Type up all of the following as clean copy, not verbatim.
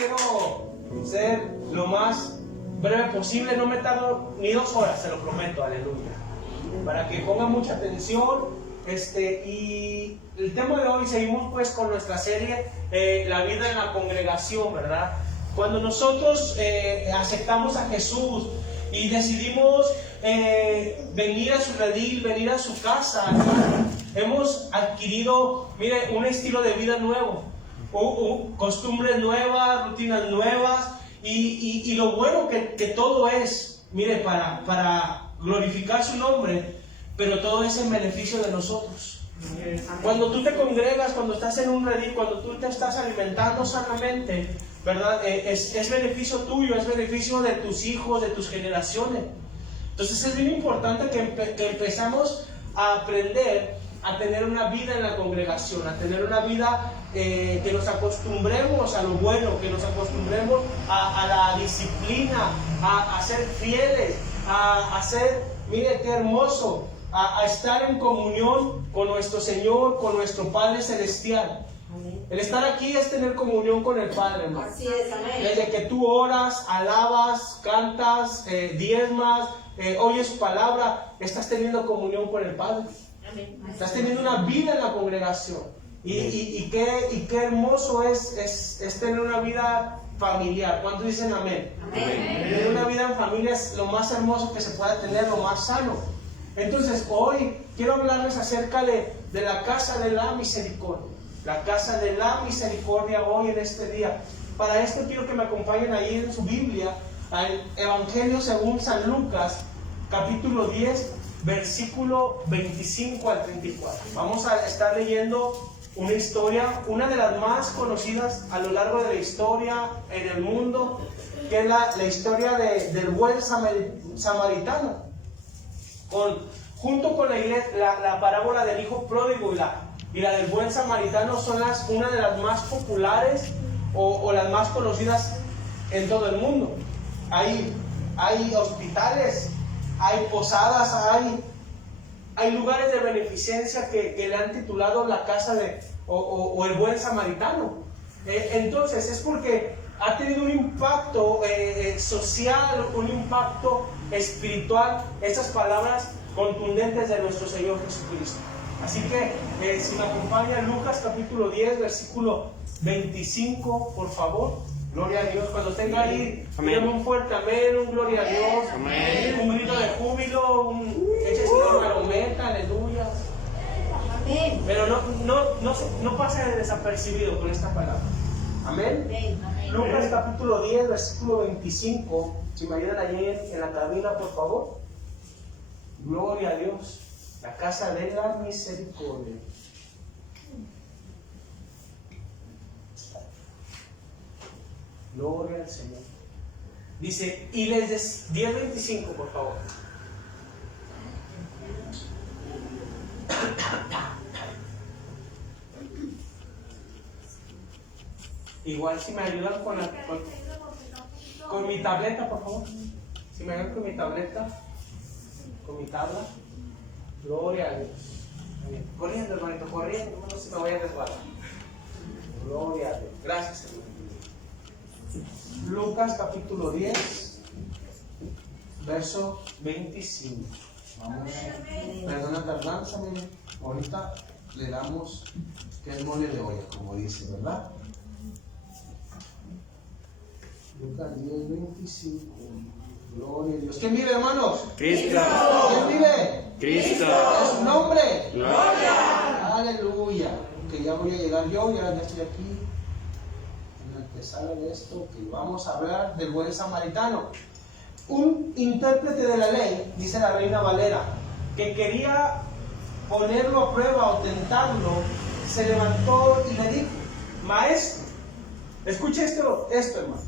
quiero ser lo más breve posible, no me tardo ni 2 horas, se lo prometo, aleluya. Para que pongan mucha atención. Y el tema de hoy, seguimos pues con nuestra serie, la vida en la congregación, ¿verdad? Cuando nosotros aceptamos a Jesús y decidimos venir a su redil, venir a su casa, ¿verdad? Hemos adquirido, mire, un estilo de vida nuevo, costumbres nuevas, rutinas nuevas, y lo bueno que todo es, mire, para glorificar su nombre, pero todo es en beneficio de nosotros. Cuando tú te congregas, cuando estás en un redil, cuando tú te estás alimentando sanamente, ¿verdad? Es beneficio tuyo, es beneficio de tus hijos, de tus generaciones. Entonces es bien importante que empezamos a aprender a tener una vida en la congregación, a tener una vida que nos acostumbremos a lo bueno, que nos acostumbremos a la disciplina, a ser fieles, a ser, mire qué hermoso, a estar en comunión con nuestro Señor, con nuestro Padre Celestial. Amén. El estar aquí es tener comunión con el Padre, hermano. Así es, amén. Desde que tú oras, alabas, cantas, diezmas, oyes su palabra, estás teniendo comunión con el Padre. Amén. Estás teniendo una vida en la congregación. Y qué hermoso es tener una vida familiar. ¿Cuántos dicen amén? Amén? Tener una vida en familia es lo más hermoso que se pueda tener, lo más sano. Entonces hoy quiero hablarles acerca de la casa de la misericordia. La casa de la misericordia hoy en este día. Para esto quiero que me acompañen ahí en su Biblia al Evangelio según San Lucas, capítulo 10, versículo 25 al 34. Vamos a estar leyendo una historia, una de las más conocidas a lo largo de la historia en el mundo, que es la historia del buen samaritano. Junto con la parábola del hijo pródigo y la del buen samaritano son una de las más populares o las más conocidas en todo el mundo. Hay hospitales, hay posadas, hay lugares de beneficencia que le han titulado la casa o el buen samaritano. Entonces es porque ha tenido un impacto social, un impacto espiritual, estas palabras contundentes de nuestro Señor Jesucristo. Así que si me acompaña Lucas capítulo 10, versículo 25, por favor. Gloria a Dios. Cuando tenga ahí, dígame un fuerte amén, un gloria a Dios, amén. Un grito de júbilo, échese una marometa, aleluya. Amén. Pero no pase desapercibido con esta palabra. Amén. Amén. Lucas capítulo 10, versículo 25. Si me ayudan allí en la cabina, por favor. Gloria a Dios. La casa de la misericordia. Gloria al Señor. Dice, y les 10:25, por favor. Igual si me ayudan con mi tableta, por favor. Si me ayudan con mi tableta, con mi tabla. Gloria a Dios. Amén. Corriendo, hermanito, corriendo, no se me vaya a resbalar. Gloria a Dios. Gracias, hermano. Lucas capítulo 10, verso 25. Vamos, perdona la tardanza, miren. Ahorita le damos que es mole de olla, como dice, ¿verdad? Lucas 10, 25. Gloria a Dios. ¿Quién vive, hermanos? Cristo. ¿Quién vive? Cristo. ¿Es su nombre? Gloria. Aleluya. Que ya voy a llegar yo, ya estoy aquí. Sale de esto que vamos a hablar del buen samaritano. Un intérprete de la ley, dice la Reina Valera, que quería ponerlo a prueba o tentarlo, se levantó y le dijo: maestro, escuche esto hermano,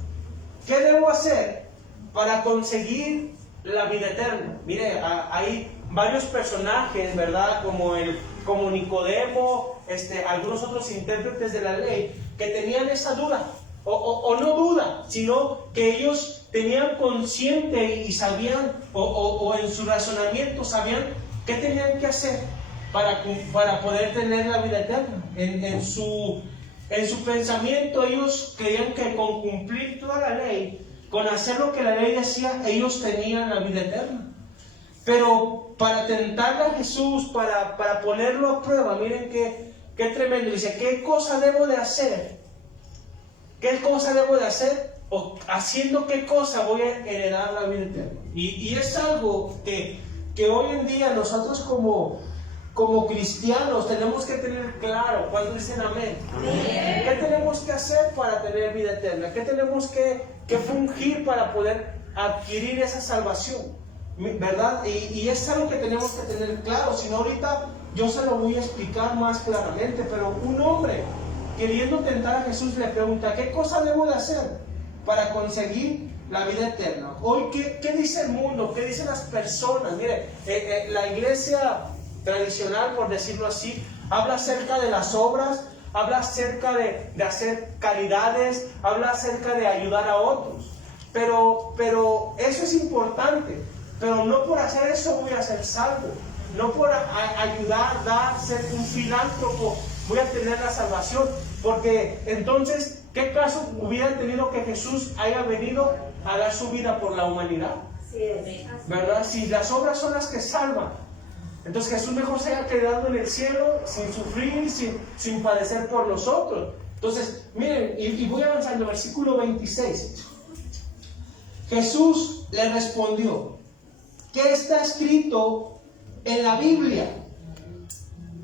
¿qué debo hacer para conseguir la vida eterna? Mire, hay varios personajes, ¿verdad? Como Nicodemo, algunos otros intérpretes de la ley que tenían esa duda. O no duda, sino que ellos tenían consciente y sabían, o en su razonamiento sabían qué tenían que hacer para poder tener la vida eterna. En su En su pensamiento ellos creían que con cumplir toda la ley, con hacer lo que la ley decía, ellos tenían la vida eterna. Pero para tentarle a Jesús, para ponerlo a prueba, miren qué tremendo. Dice, ¿qué cosa debo de hacer? ¿Qué cosa debo de hacer? O haciendo qué cosa voy a heredar la vida eterna. Y es algo que hoy en día nosotros como cristianos tenemos que tener claro cuando dicen amén. Amén. ¿Qué tenemos que hacer para tener vida eterna? ¿Qué tenemos que fungir para poder adquirir esa salvación? ¿Verdad? Y es algo que tenemos que tener claro. Si no, ahorita yo se lo voy a explicar más claramente. Pero un hombre queriendo tentar a Jesús le pregunta, ¿qué cosa debo de hacer para conseguir la vida eterna? Hoy, ¿qué dice el mundo? ¿Qué dicen las personas? Mire, la iglesia tradicional, por decirlo así, habla acerca de las obras, habla acerca de hacer caridades, habla acerca de ayudar a otros. Pero eso es importante. Pero no por hacer eso voy a ser salvo. No por ayudar, dar, ser un filántropo voy a tener la salvación. Porque entonces, ¿qué caso hubiera tenido que Jesús haya venido a dar su vida por la humanidad? Así es. ¿Verdad? Si las obras son las que salvan, entonces Jesús mejor se haya quedado en el cielo sin sufrir, sin padecer por nosotros. Entonces, miren, y voy avanzando, versículo 26. Jesús le respondió, ¿qué está escrito en la Biblia?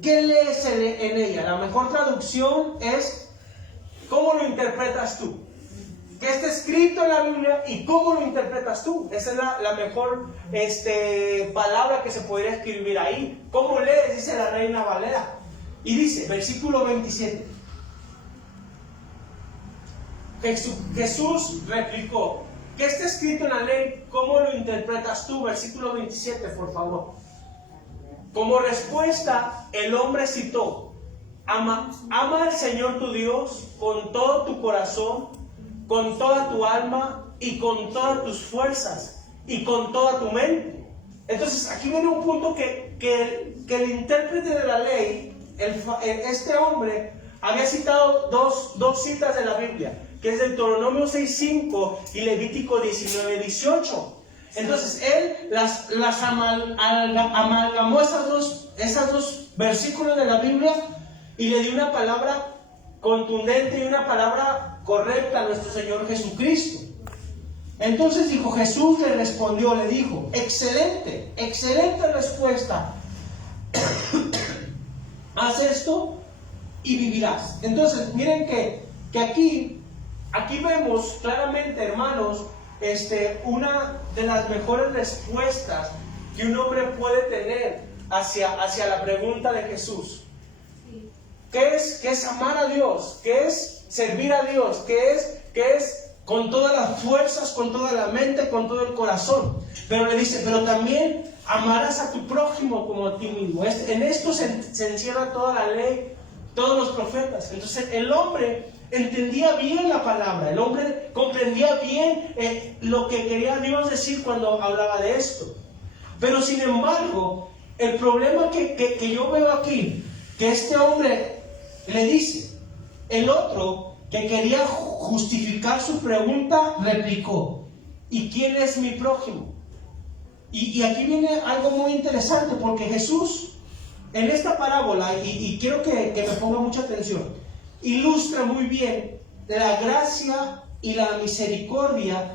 ¿Qué lees en ella? La mejor traducción es, ¿cómo lo interpretas tú? ¿Qué está escrito en la Biblia y cómo lo interpretas tú? Esa es la mejor palabra que se podría escribir ahí. ¿Cómo lees? Dice la Reina Valera. Y dice, versículo 27. Jesús replicó, ¿qué está escrito en la ley? ¿Cómo lo interpretas tú? Versículo 27, por favor. Como respuesta, el hombre citó, ama al Señor tu Dios con todo tu corazón, con toda tu alma y con todas tus fuerzas y con toda tu mente. Entonces aquí viene un punto que el intérprete de la ley, este hombre, había citado dos citas de la Biblia, que es Deuteronomio 6:5 y Levítico 19:18. Entonces él las amalgamó esas dos versículos de la Biblia y le dio una palabra contundente y una palabra correcta a nuestro Señor Jesucristo. Entonces dijo, Jesús le respondió, le dijo, excelente respuesta. Haz esto y vivirás. Entonces miren que aquí vemos claramente, hermanos, una de las mejores respuestas que un hombre puede tener hacia la pregunta de Jesús. ¿Qué es amar a Dios? ¿Qué es servir a Dios? ¿Qué es con todas las fuerzas, con toda la mente, con todo el corazón? Pero le dice, pero también amarás a tu prójimo como a ti mismo. En esto se encierra toda la ley, todos los profetas. Entonces el hombre entendía bien la palabra, el hombre comprendía bien lo que quería Dios decir cuando hablaba de esto. Pero sin embargo, el problema que yo veo aquí, que este hombre le dice, el otro que quería justificar su pregunta replicó, ¿y quién es mi prójimo? Y aquí viene algo muy interesante, porque Jesús en esta parábola, y quiero que me ponga mucha atención, ilustra muy bien la gracia y la misericordia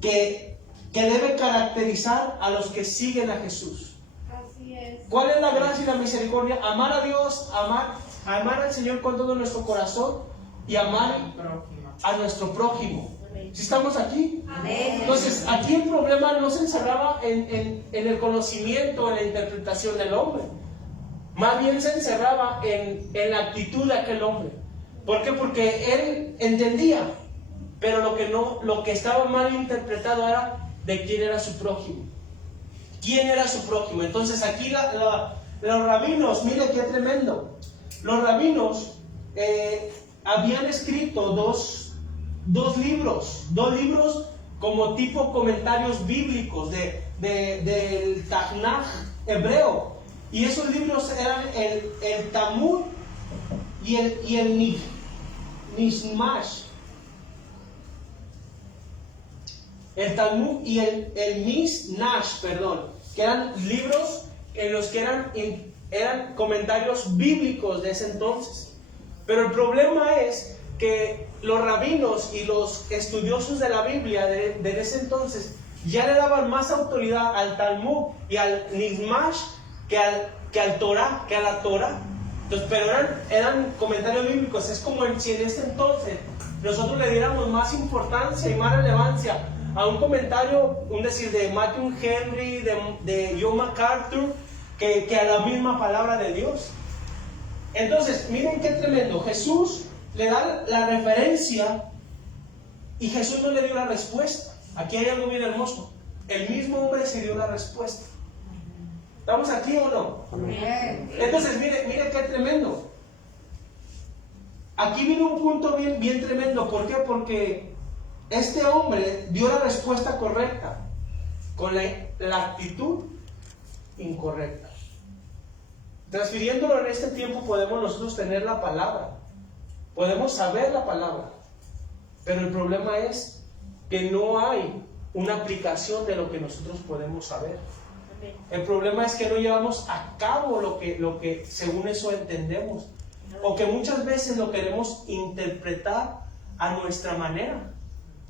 que debe caracterizar a los que siguen a Jesús. Así es. ¿Cuál es la gracia y la misericordia? Amar a Dios, amar al Señor con todo nuestro corazón y amar a nuestro prójimo. ¿Sí estamos aquí? Amén. Entonces, aquí el problema no se encerraba en el conocimiento, en la interpretación del hombre. Más bien se encerraba en la actitud de aquel hombre. ¿Por qué? Porque él entendía, pero lo que estaba mal interpretado era de quién era su prójimo. ¿Quién era su prójimo? Entonces aquí los rabinos, miren qué tremendo. Los rabinos habían escrito dos libros como tipo comentarios bíblicos del Tanaj hebreo. Y esos libros eran el Talmud y el Nid. Mishmash. El Talmud y el Mishnash, perdón, que eran libros en los que eran comentarios bíblicos de ese entonces. Pero el problema es que los rabinos y los estudiosos de la Biblia de ese entonces ya le daban más autoridad al Talmud y al Mishmash que al Torah, que a la Torah. Entonces, pero eran comentarios bíblicos. Es como si en ese entonces nosotros le diéramos más importancia y más relevancia a un comentario, de Matthew Henry, de John MacArthur, que a la misma palabra de Dios. Entonces, miren qué tremendo. Jesús le da la referencia y Jesús no le dio la respuesta. Aquí hay algo bien hermoso. El mismo hombre se dio la respuesta. ¿Estamos aquí o no? Entonces, mire qué tremendo. Aquí viene un punto bien tremendo. ¿Por qué? Porque este hombre dio la respuesta correcta con la actitud incorrecta. Transfiriéndolo en este tiempo podemos nosotros tener la palabra, podemos saber la palabra, pero el problema es que no hay una aplicación de lo que nosotros podemos saber. El problema es que no llevamos a cabo lo que según eso entendemos, o que muchas veces lo queremos interpretar a nuestra manera,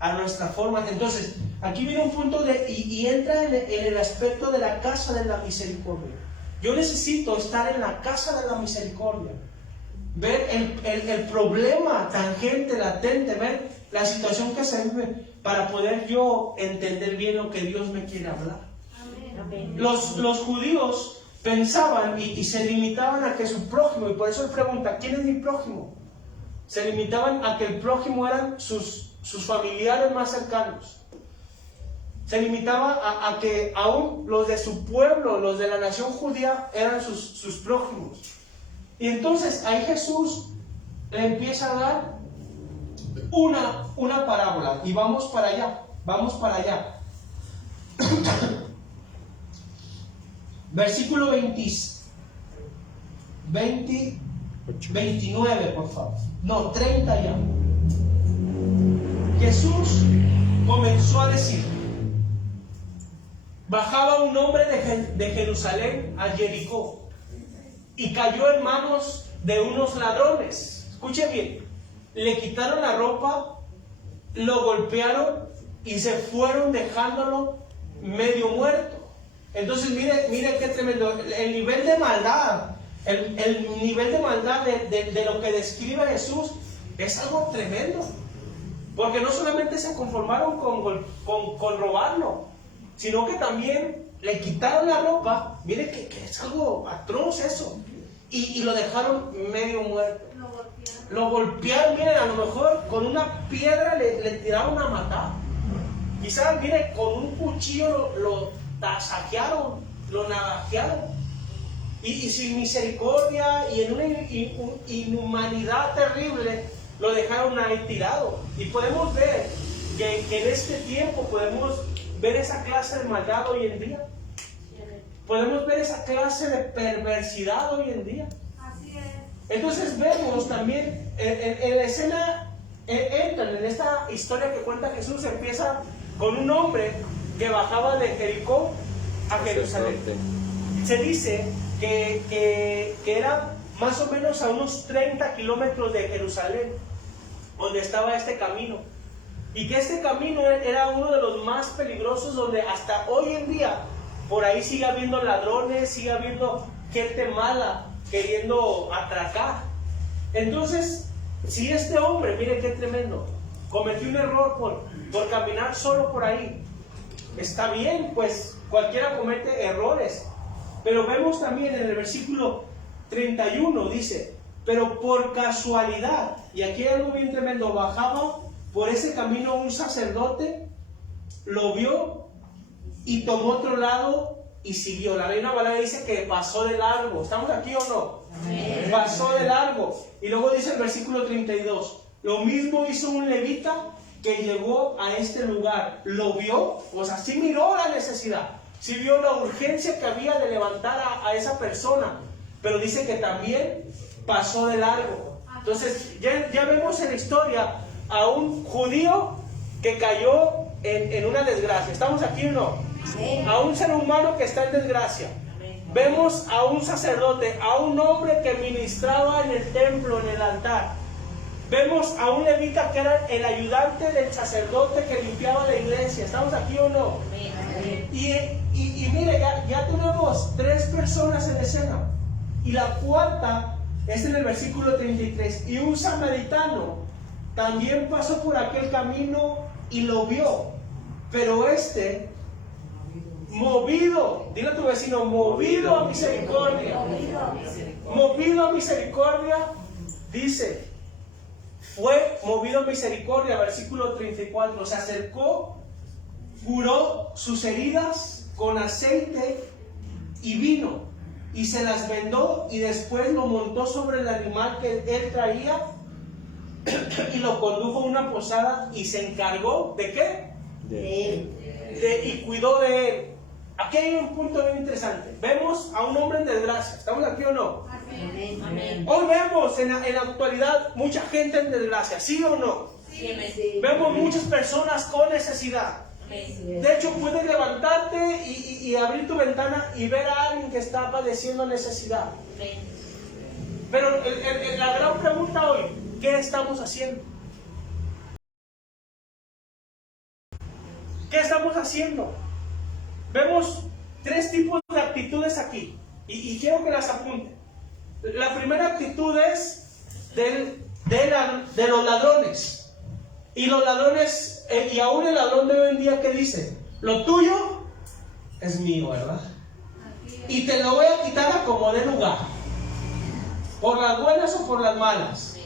a nuestra forma. Entonces, aquí viene un punto y entra en el aspecto de la casa de la misericordia. Yo necesito estar en la casa de la misericordia, ver el problema tangente, latente, ver la situación que se vive para poder yo entender bien lo que Dios me quiere hablar. Amén. Los judíos pensaban y se limitaban a que su prójimo, y por eso él pregunta, ¿quién es mi prójimo? Se limitaban a que el prójimo eran sus familiares más cercanos. Se limitaba a que aún los de su pueblo, los de la nación judía, eran sus prójimos. Y entonces ahí Jesús le empieza a dar una parábola. Y vamos para allá. Versículo 29, por favor. No, 30 ya. Jesús comenzó a decir: bajaba un hombre de Jerusalén a Jericó y cayó en manos de unos ladrones. Escuche bien, le quitaron la ropa, lo golpearon y se fueron dejándolo medio muerto. Entonces mire qué tremendo, el nivel de maldad, el nivel de maldad de lo que describe Jesús es algo tremendo. Porque no solamente se conformaron con robarlo, sino que también le quitaron la ropa. Mire que es algo atroz eso. Y lo dejaron medio muerto. Lo golpearon, miren, a lo mejor con una piedra le tiraron a matar. Quizás, mire, con un cuchillo lo tasajearon, lo navajearon. Y sin misericordia y en una inhumanidad terrible, lo dejaron ahí tirado. Y podemos ver que en este tiempo podemos ver esa clase de maldad hoy en día. Podemos ver esa clase de perversidad hoy en día. Así es. Entonces vemos también en la escena, entran en esta historia que cuenta Jesús, empieza con un hombre que bajaba de Jericó a Jerusalén. Se dice que era más o menos a unos 30 kilómetros de Jerusalén, donde estaba este camino. Y que este camino era uno de los más peligrosos, donde hasta hoy en día por ahí sigue habiendo ladrones, sigue habiendo gente mala queriendo atracar. Entonces, si este hombre, mire qué tremendo, cometió un error por caminar solo por ahí, está bien, pues cualquiera comete errores. Pero vemos también en el versículo 31, dice: pero por casualidad, y aquí hay algo bien tremendo, bajaba por ese camino un sacerdote, lo vio y tomó otro lado y siguió. La Reina Valera dice que pasó de largo. ¿Estamos aquí o no? Amén. Pasó de largo. Y luego dice el versículo 32: lo mismo hizo un levita que llegó a este lugar. Lo vio, o sea, sí miró la necesidad, sí vio la urgencia que había de levantar a esa persona, pero dice que también pasó de largo. Entonces, ya vemos en la historia a un judío que cayó en una desgracia. ¿Estamos aquí o no? A un ser humano que está en desgracia. Vemos a un sacerdote, a un hombre que ministraba en el templo, en el altar. Vemos a un levita que era el ayudante del sacerdote que limpiaba la iglesia. ¿Estamos aquí o no? Y mire, ya tenemos 3 personas en escena. Y la cuarta es en el versículo 33. Y un samaritano también pasó por aquel camino y lo vio. Pero movido, dile a tu vecino, movido a misericordia. Movido a misericordia, dice, fue movido a misericordia, versículo 34. Se acercó, curó sus heridas con aceite y vino, y se las vendó, y después lo montó sobre el animal que él traía, y lo condujo a una posada, y se encargó ¿de qué? De él. Y cuidó de él. Aquí hay un punto bien interesante. Vemos a un hombre en desgracia. ¿Estamos aquí o no? Amén. Hoy vemos en la actualidad mucha gente en desgracia, ¿sí o no? Sí. Vemos muchas personas con necesidad. De hecho, puedes levantarte y abrir tu ventana y ver a alguien que está padeciendo necesidad. Pero la gran pregunta hoy, ¿qué estamos haciendo? ¿Qué estamos haciendo? Vemos 3 tipos de actitudes aquí y quiero que las apunten. La primera actitud es de los ladrones. Y los ladrones, y aún el ladrón de hoy en día, ¿qué dice? Lo tuyo es mío, ¿verdad? Y te lo voy a quitar a como dé lugar, por las buenas o por las malas.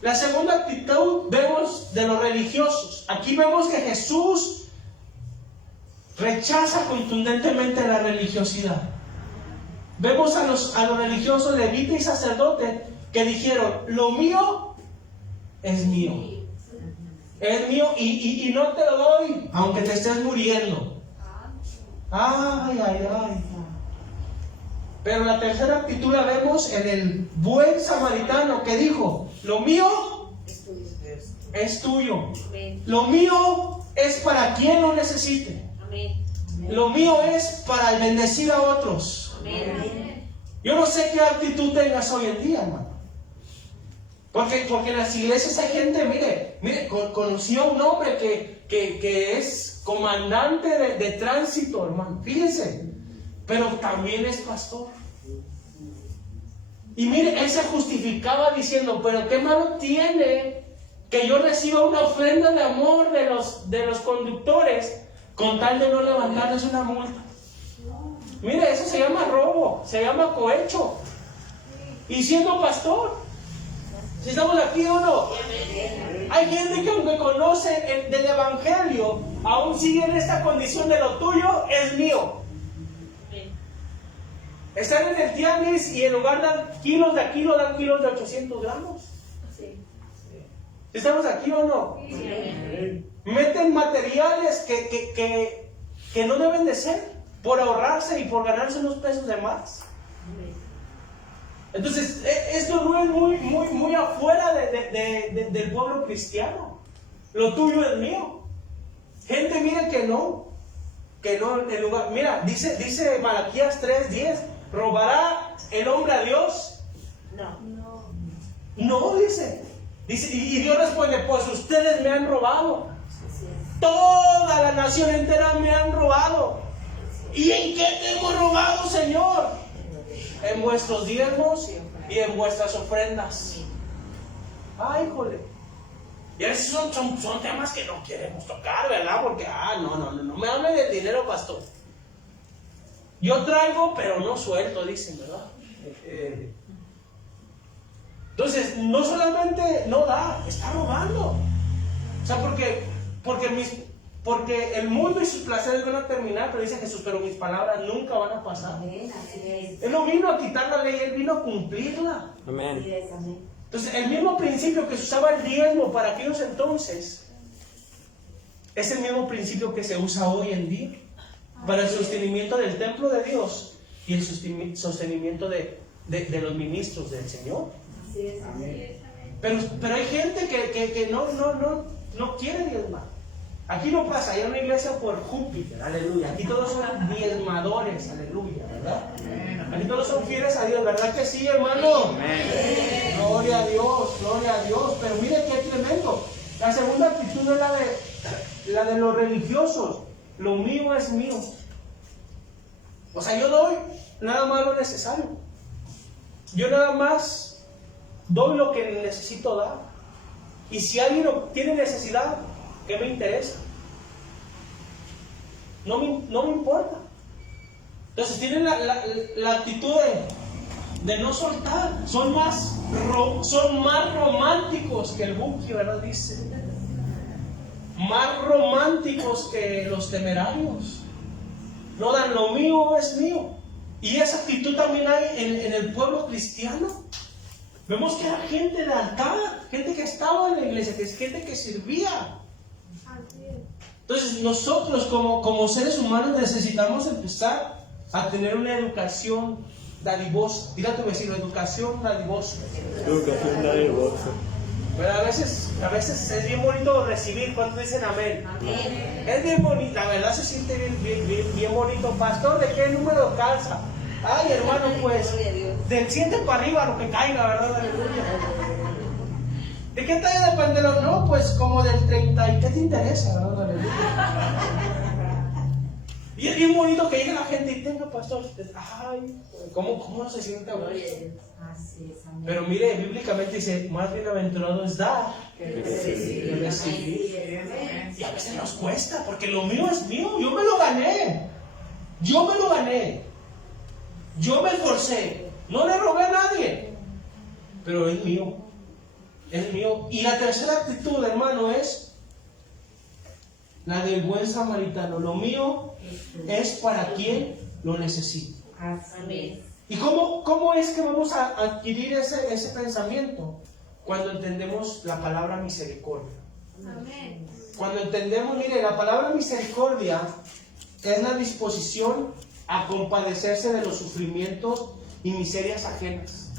La segunda actitud vemos de los religiosos. Aquí vemos que Jesús rechaza contundentemente la religiosidad. Vemos a los religiosos, levitas y sacerdotes, que dijeron, lo mío es mío. Es mío y no te lo doy, aunque te estés muriendo. Ay. Pero la tercera actitud la vemos en el buen samaritano que dijo, lo mío es tuyo. Lo mío es para quien lo necesite. Lo mío es para el bendecir a otros. Yo no sé qué actitud tengas hoy en día, hermano. Porque en las iglesias hay gente, mire, conocí a un hombre que es comandante de tránsito, hermano. Fíjense, pero también es pastor. Y mire, él se justificaba diciendo, pero qué malo tiene que yo reciba una ofrenda de amor de los conductores con tal de no levantarles una multa. Mire, eso se llama robo, se llama cohecho. Y siendo pastor, si estamos aquí o no, hay gente que aunque conoce del evangelio, aún sigue en esta condición de lo tuyo es mío. Están en el tianguis y en lugar de dar kilos de kilo, dan kilos de 800 gramos. ¿Estamos aquí o no? Meten materiales que no deben de ser por ahorrarse y por ganarse unos pesos de más. Entonces, esto no es muy afuera del pueblo cristiano. Lo tuyo es mío. Gente, mire que no, en lugar, mira, dice Malaquías 3:10, ¿robará el hombre a Dios? No, dice, y Dios responde, pues ustedes me han robado. Toda la nación entera me han robado. ¿Y en qué te hemos robado, Señor? En vuestros diezmos y en vuestras ofrendas. Ay, híjole. Y esos son temas que no queremos tocar, ¿verdad? Porque, no me hable de dinero, pastor. Yo traigo, pero no suelto, dicen, ¿verdad? Entonces, no solamente no da, está robando. O sea, porque el mundo y sus placeres van a terminar, pero dice Jesús, pero mis palabras nunca van a pasar. Él no vino a quitar la ley, Él vino a cumplirla. Amén. Entonces, el mismo principio que se usaba el diezmo para aquellos entonces, es el mismo principio que se usa hoy en día para el sostenimiento del templo de Dios y el sostenimiento de los ministros del Señor. Así es. Amén. Pero hay gente que no quiere diezmar. Aquí no pasa, hay una iglesia por Júpiter, aleluya. Aquí todos son diezmadores, aleluya, ¿verdad? Aquí todos son fieles a Dios, ¿verdad que sí, hermano? Gloria a Dios. Pero mire qué tremendo. La segunda actitud es la de los religiosos. Lo mío es mío. O sea, yo doy nada más lo necesario. Yo nada más doy lo que necesito dar. Y si alguien tiene necesidad, ¿qué me interesa? No me importa. Entonces tienen la actitud de no soltar. Son más románticos que el Buki, ¿verdad? Dice. Más románticos que los temerarios. No dan, lo mío es mío. Y esa actitud también hay en el pueblo cristiano. Vemos que era gente de altar, gente que estaba en la iglesia, que es gente que servía. Entonces nosotros como seres humanos necesitamos empezar a tener una educación dadivosa. Dile a tu vecino, educación dadivosa. Educación dadivosa. Pero a veces es bien bonito recibir. ¿Cuántos dicen amén? Amén. Es bien bonito, la verdad se siente bien bonito. Pastor, ¿de qué número calza? Ay, hermano, pues del 7 para arriba lo que caiga, ¿verdad? Aleluya. ¿De qué talla de pantalón? No, pues como del 30. ¿Y qué te interesa, verdad? Aleluya. Y es bien bonito que llegue la gente y tenga, pastor. Ay, ¿cómo no se siente ahora? Así es, amén. Pero mire, bíblicamente dice, más bienaventurado es dar Que recibir. Así es, amén. Y a veces nos cuesta, porque lo mío es mío. Yo me lo gané. Yo me esforcé. No le robé a nadie. Pero es mío. Es mío. Y la tercera actitud, hermano, es la del buen samaritano. Lo mío es para quien lo necesita. Amén. ¿Y cómo es que vamos a adquirir ese pensamiento? Cuando entendemos la palabra misericordia. Amén. Cuando entendemos, mire, la palabra misericordia es la disposición a compadecerse de los sufrimientos y miserias ajenas.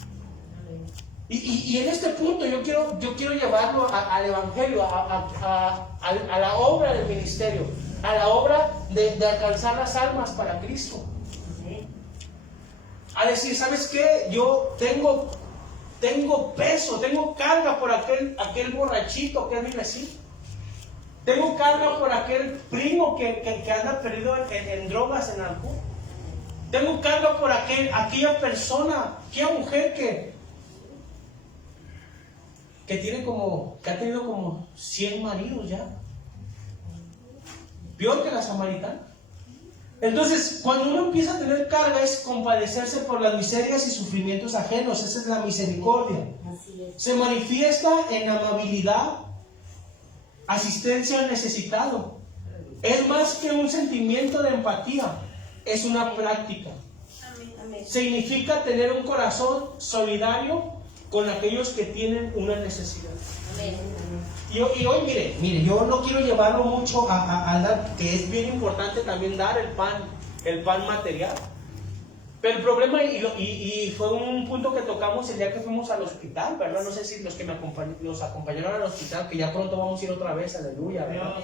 Y en este punto yo quiero llevarlo al Evangelio, a la obra del ministerio, a la obra de alcanzar las almas para Cristo. A decir, ¿sabes qué? Yo tengo peso, tengo carga por aquel borrachito que es mi vecino. Tengo carga por aquel primo que anda perdido en drogas, en alcohol. Tengo carga por aquella persona, aquella mujer que ha tenido como 100 maridos ya. Peor que la samaritana. Entonces, cuando uno empieza a tener carga es compadecerse por las miserias y sufrimientos ajenos. Esa es la misericordia. Así es. Se manifiesta en amabilidad, asistencia al necesitado. Es más que un sentimiento de empatía, es una práctica. Amén. Significa tener un corazón solidario con aquellos que tienen una necesidad. Amén. Y hoy, mire, yo no quiero llevarlo mucho a dar, que es bien importante también dar el pan material. Pero el problema, y fue un punto que tocamos el día que fuimos al hospital, ¿verdad? No sé si los que nos acompañaron al hospital, que ya pronto vamos a ir otra vez, aleluya, ¿verdad?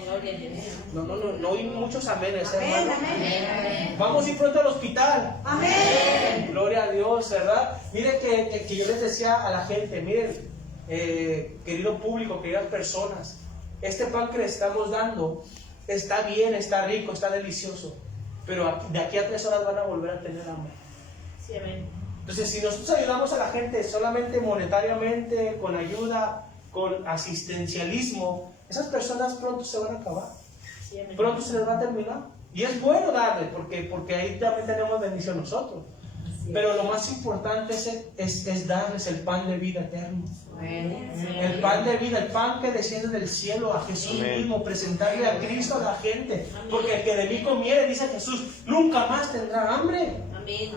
No oí muchos amenes, hermano. Amén. Vamos a ir pronto al hospital. Amén. Gloria a Dios, ¿verdad? Mire que yo les decía a la gente, miren, querido público, queridas personas, este pan que les estamos dando está bien, está rico, está delicioso, pero de aquí a 3 horas van a volver a tener hambre. Sí, amén. Entonces, si nosotros ayudamos a la gente solamente monetariamente, con ayuda, con asistencialismo, esas personas pronto se van a acabar. Sí, amén. Pronto se les va a terminar. Y es bueno darle, porque ahí también tenemos bendición nosotros. Pero lo más importante es darles el pan de vida eterno. El pan de vida, el pan que desciende del cielo, a Jesús mismo, presentarle a Cristo a la gente. Porque el que de mí comiere, dice Jesús, nunca más tendrá hambre. Amén.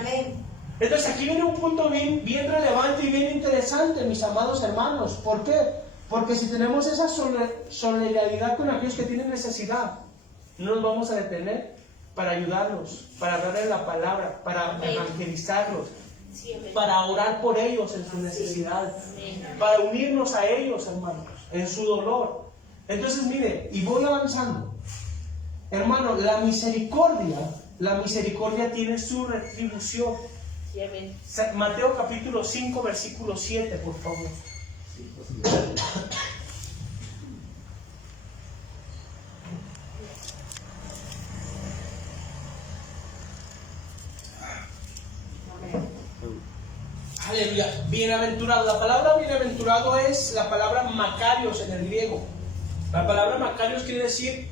Amén. Entonces aquí viene un punto bien relevante y bien interesante, mis amados hermanos. ¿Por qué? Porque si tenemos esa solidaridad con aquellos que tienen necesidad, no nos vamos a detener para ayudarlos, para darles la palabra, para evangelizarlos. Sí, amén. para orar por ellos en sus necesidades, Amén. para unirnos a ellos, hermanos, en su dolor. Entonces, mire, y voy avanzando. Hermano, la misericordia tiene su retribución. Sí, amén. Mateo capítulo 5, versículo 7, por favor. Aleluya. Bienaventurado. La palabra bienaventurado es la palabra Macarios en el griego. La palabra Macarios quiere decir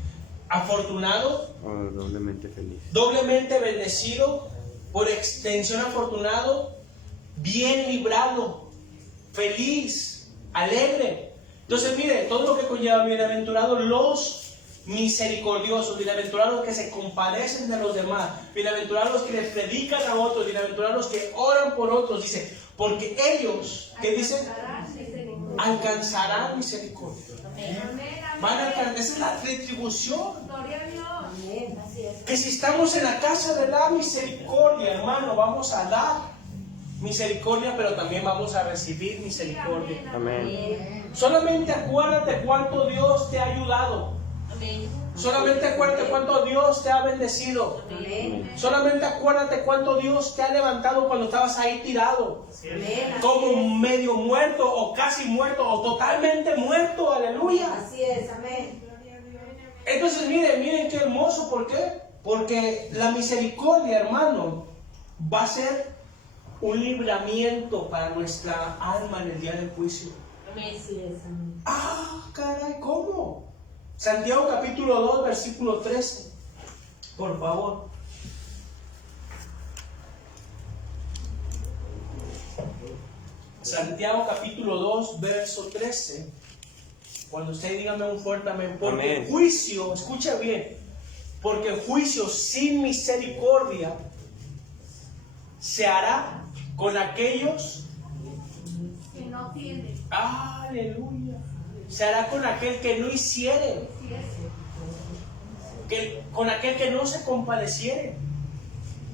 afortunado, Doblemente feliz. doblemente bendecido, por extensión afortunado, bien librado, feliz, alegre. Entonces mire, todo lo que conlleva bienaventurado, los misericordiosos, bienaventurados que se compadecen de los demás, bienaventurados que les predican a otros, bienaventurados que oran por otros, dice, porque ellos, ¿qué dicen? Alcanzarán misericordia. Van a alcanzar, esa es la retribución. Así es. Que si estamos en la casa de la misericordia, hermano, vamos a dar misericordia, pero también vamos a recibir misericordia. Amén. Solamente acuérdate cuánto Dios te ha ayudado. Amén. Solamente acuérdate cuánto Dios te ha bendecido. Amén. Solamente acuérdate cuánto Dios te ha levantado cuando estabas ahí tirado, como medio muerto o casi muerto o totalmente muerto. Aleluya. Así es, amén. Entonces miren qué hermoso. ¿Por qué? Porque la misericordia, hermano, va a ser un libramiento para nuestra alma en el día del juicio. Amén. Así es. Amén. Ah, caray, ¿cómo? Santiago capítulo 2, versículo 13. Por favor. Santiago capítulo 2, verso 13. Cuando usted dígame un fuerte amén. Porque Amén. juicio, escucha bien, porque juicio sin misericordia se hará con aquellos, Que no tiene. aleluya, se hará con aquel que no hiciere, con aquel que no se compadeciere.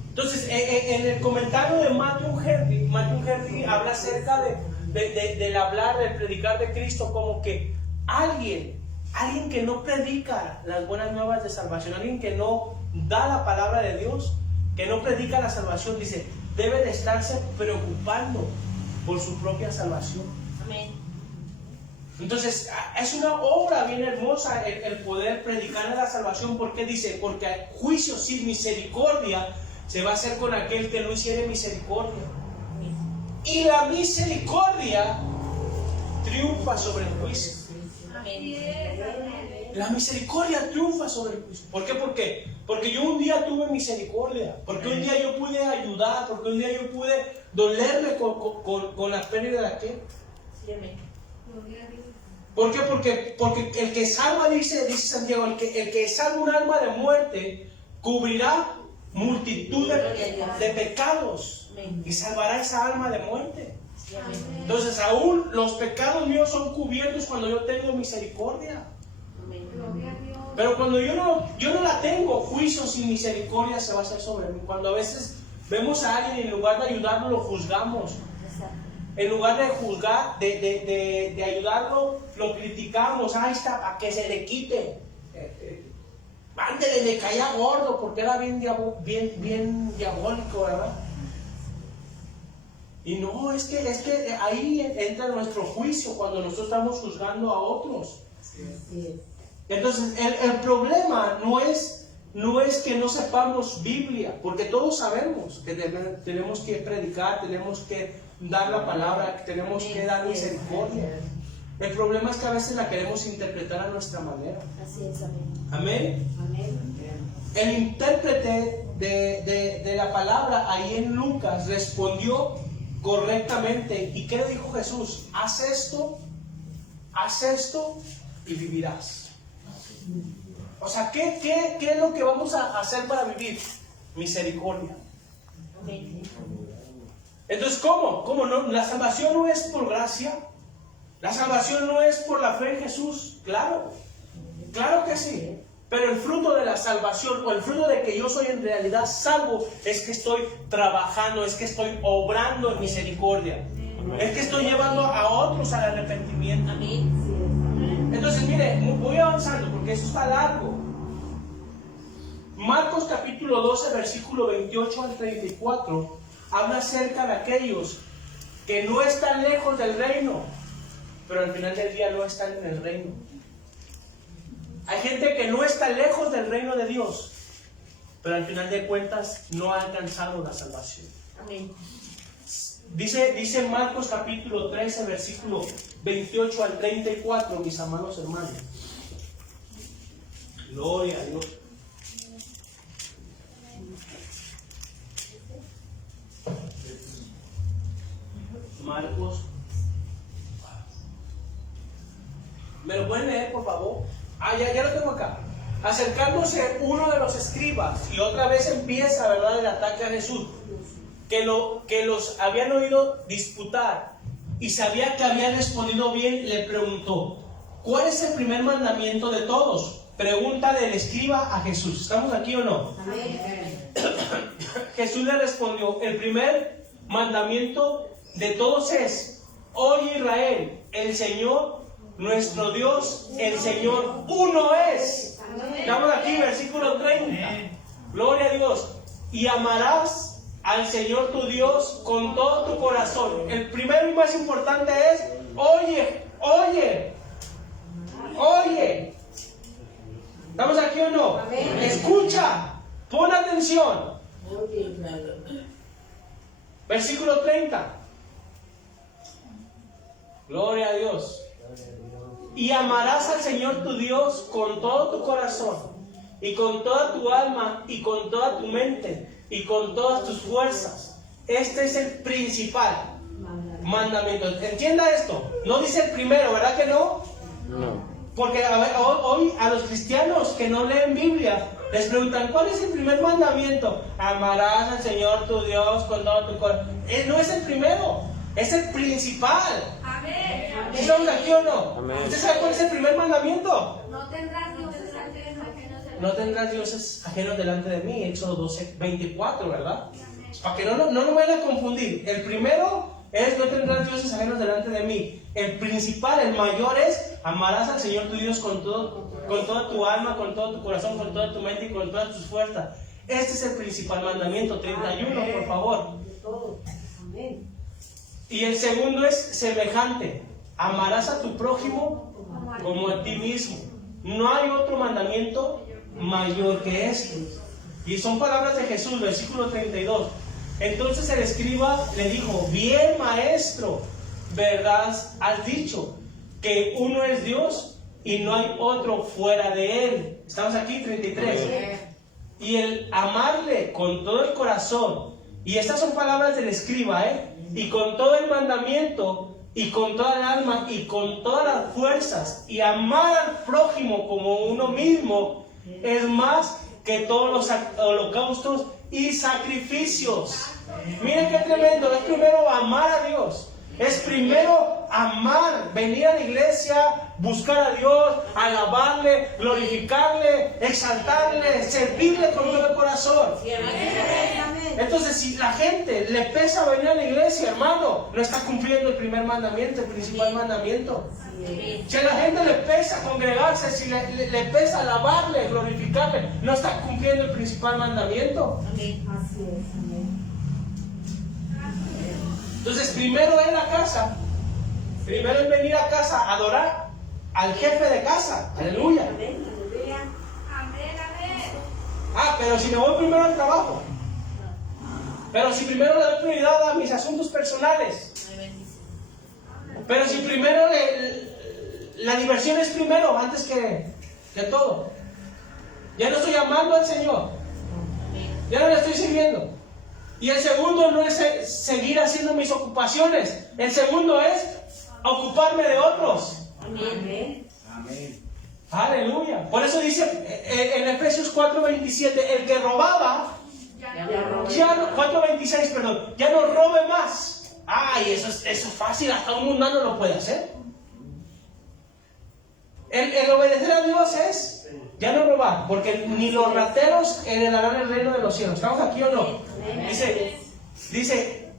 Entonces, en el comentario de Matthew Henry habla acerca del hablar, del predicar de Cristo, como que alguien que no predica las buenas nuevas de salvación, alguien que no da la palabra de Dios, que no predica la salvación, dice, debe de estarse preocupando por su propia salvación. Amén. Entonces, es una obra bien hermosa el poder predicar la salvación. ¿Por qué dice? Porque el juicio sin misericordia se va a hacer con aquel que no hiciere misericordia. Y la misericordia triunfa sobre el juicio. Amén. La misericordia triunfa sobre el juicio. ¿Por qué? Porque yo un día tuve misericordia. Porque un día yo pude ayudar. Porque un día yo pude dolerme con la pérdida de aquel. Sí, amén. ¿Por qué? Porque el que salva, dice Santiago, el que salva un alma de muerte cubrirá multitud de pecados y salvará esa alma de muerte. Sí, amén. Entonces aún los pecados míos son cubiertos cuando yo tengo misericordia. Amén. Pero cuando yo no la tengo, juicio sin misericordia se va a hacer sobre mí. Cuando a veces vemos a alguien y en lugar de ayudarlo lo juzgamos. Exacto. En lugar de juzgar, de ayudarlo, lo criticamos. Ahí está, para que se le quite. Ándale, le caía gordo porque era bien diabólico, ¿verdad? Y no, es que ahí entra nuestro juicio cuando nosotros estamos juzgando a otros. Entonces, el problema no es que no sepamos Biblia, porque todos sabemos que tenemos que predicar, tenemos que dar la palabra, que tenemos que dar misericordia. El problema es que a veces la queremos interpretar a nuestra manera. Así es, amén. Amén. Amén. El intérprete de la palabra ahí en Lucas respondió correctamente. ¿Y qué le dijo Jesús? Haz esto y vivirás. O sea, ¿qué es lo que vamos a hacer para vivir? Misericordia. Amén. Entonces, ¿cómo no? La salvación no es por gracia. La salvación no es por la fe en Jesús. Claro que sí. Pero el fruto de la salvación, o el fruto de que yo soy en realidad salvo, es que estoy trabajando, es que estoy obrando en misericordia. Es que estoy llevando a otros al arrepentimiento. Entonces, mire, voy avanzando porque eso está largo. Marcos capítulo 12, versículo 28 al 34, habla acerca de aquellos que no están lejos del reino, pero al final del día no están en el reino. Hay gente que no está lejos del reino de Dios, pero al final de cuentas no ha alcanzado la salvación. Amén. Dice Marcos capítulo 13, versículo 28 al 34, mis amados hermanos. Gloria a Dios. Marcos. ¿Me lo pueden leer, por favor? Ya lo tengo acá. Acercándose uno de los escribas, y otra vez empieza, ¿verdad?, el ataque a Jesús, que los habían oído disputar y sabía que habían respondido bien, le preguntó: ¿cuál es el primer mandamiento de todos? Pregunta del escriba a Jesús. ¿Estamos aquí o no? Amén. Jesús le respondió: el primer mandamiento de todos es: oye Israel, el Señor nuestro Dios, el Señor uno es. Estamos aquí, versículo 30. Gloria a Dios. Y amarás al Señor tu Dios con todo tu corazón. El primero y más importante es: oye, oye, oye. ¿Estamos aquí o no? Amén. Escucha, pon atención. Versículo 30. Gloria a Dios. Y amarás al Señor tu Dios con todo tu corazón, y con toda tu alma, y con toda tu mente, y con todas tus fuerzas. Este es el principal mandamiento. Entienda esto. No dice el primero, ¿verdad que no? No. Porque hoy a los cristianos que no leen Biblia les preguntan: ¿cuál es el primer mandamiento? Amarás al Señor tu Dios con todo tu corazón. No es el primero, es el principal. Amén. ¿Estamos aquí o no? Amén. ¿Usted sabe cuál es el primer mandamiento? No tendrás dioses ajenos a mí. No tendrás dioses ajenos delante de mí. Éxodo 12, 24, ¿verdad? Para que no me vayan a confundir. El primero es: no tendrás dioses ajenos delante de mí. El principal, el mayor es: amarás al Señor tu Dios con toda tu alma, con todo tu corazón, con toda tu mente y con todas tus fuerzas. Este es el principal mandamiento. 31, por favor. Amén. Y el segundo es semejante: amarás a tu prójimo como a ti mismo. No hay otro mandamiento mayor que este. Y son palabras de Jesús, versículo 32. Entonces el escriba le dijo: bien, maestro, verdad has dicho, que uno es Dios y no hay otro fuera de él. Estamos aquí, 33. Y el amarle con todo el corazón, y estas son palabras del escriba, y con todo el mandamiento, y con toda el alma, y con todas las fuerzas, y amar al prójimo como uno mismo, es más que todos los holocaustos y sacrificios. Miren qué tremendo. Es primero amar a Dios. Es primero amar, venir a la iglesia, buscar a Dios, alabarle, glorificarle, exaltarle, servirle con todo el corazón. Entonces, si la gente le pesa venir a la iglesia, hermano, no está cumpliendo el primer mandamiento, el principal mandamiento. Si a la gente le pesa congregarse, si le pesa alabarle, glorificarle, no está cumpliendo el principal mandamiento. Así es. Amén. Entonces, primero es la casa. Primero es venir a casa a adorar al jefe de casa. Aleluya. Amén. Pero si me voy primero al trabajo. Pero si primero le doy prioridad a mis asuntos personales. Pero si primero la diversión es primero antes que todo. Ya no estoy amando al Señor. Ya no le estoy sirviendo. Y el segundo no es seguir haciendo mis ocupaciones. El segundo es ocuparme de otros. Amén. Aleluya. Por eso dice en Efesios 4:27, el que robaba, 4:26, perdón, ya no robe más. Ay, eso es fácil, hasta un mundano lo puede hacer. El obedecer a Dios es Ya no robar, porque ni los rateros heredarán el reino de los cielos. ¿Estamos aquí o no? Dice,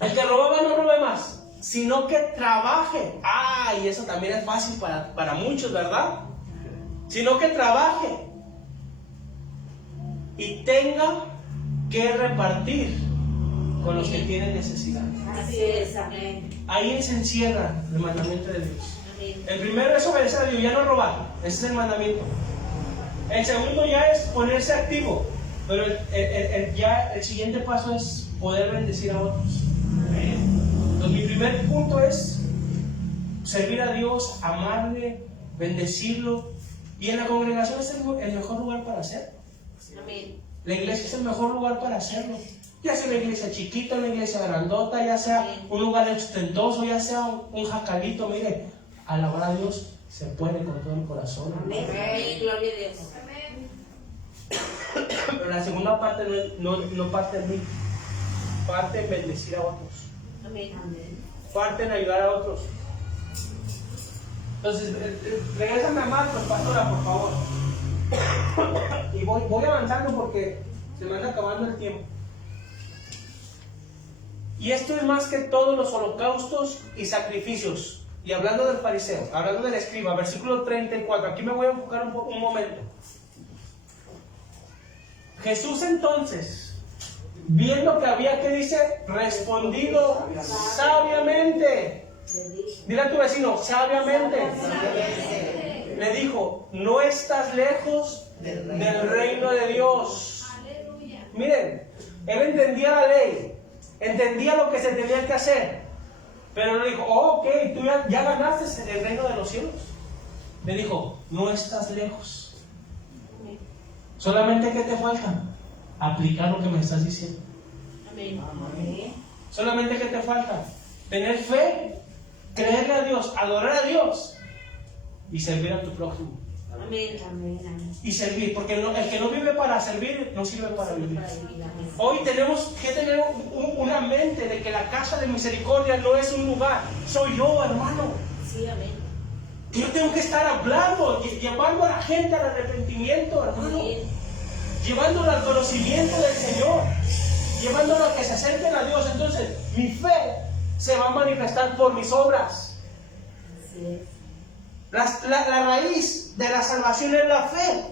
el que robaba no robe más, sino que trabaje. Y eso también es fácil para muchos, ¿verdad? Sino que trabaje y tenga que repartir con los que tienen necesidad. Así es, amén. Ahí se encierra el mandamiento de Dios. Amén. El primero es obedecer a Dios, ya no robar. Ese es el mandamiento. El segundo ya es ponerse activo. Pero el siguiente paso es poder bendecir a otros. Entonces, mi primer punto es servir a Dios, amarle, bendecirlo. Y en la congregación es el mejor lugar para hacerlo. Amén. La iglesia es el mejor lugar para hacerlo. Ya sea una iglesia chiquita, una iglesia grandota, ya sea un lugar ostentoso, ya sea un jacalito. Mire, a la hora de Dios se puede con todo el corazón. Amén. Gloria a Dios. Pero la segunda parte no parte en mí, parte en bendecir a otros, Amén. parte en ayudar a otros. Entonces, regrésame a Marcos, pastora, por favor. Y voy avanzando porque se me anda acabando el tiempo. Y esto es más que todos los holocaustos y sacrificios. Y hablando del fariseo, hablando del escriba, versículo 34, aquí me voy a enfocar un momento. Jesús entonces, viendo que había, que dice, respondido sabiamente. Dile a tu vecino, sabiamente. Le dijo, no estás lejos del reino de Dios. Miren, él entendía la ley, entendía lo que se tenía que hacer, pero no dijo, ok, tú ya ganaste el reino de los cielos. Le dijo, no estás lejos. Solamente, ¿qué te falta? Aplicar lo que me estás diciendo. Amén. Solamente, ¿qué te falta? Tener fe, creerle a Dios, adorar a Dios y servir a tu prójimo. Amén. Y servir, porque el que no vive para servir no sirve para vivir. Hoy tenemos que tener una mente de que la casa de misericordia no es un lugar, soy yo, hermano. Sí, amén. Yo tengo que estar hablando, llevando a la gente al arrepentimiento, hermano. Llevándolo al conocimiento del Señor, llevándolo a que se acerquen a Dios. Entonces, mi fe se va a manifestar por mis obras. La raíz de la salvación es la fe,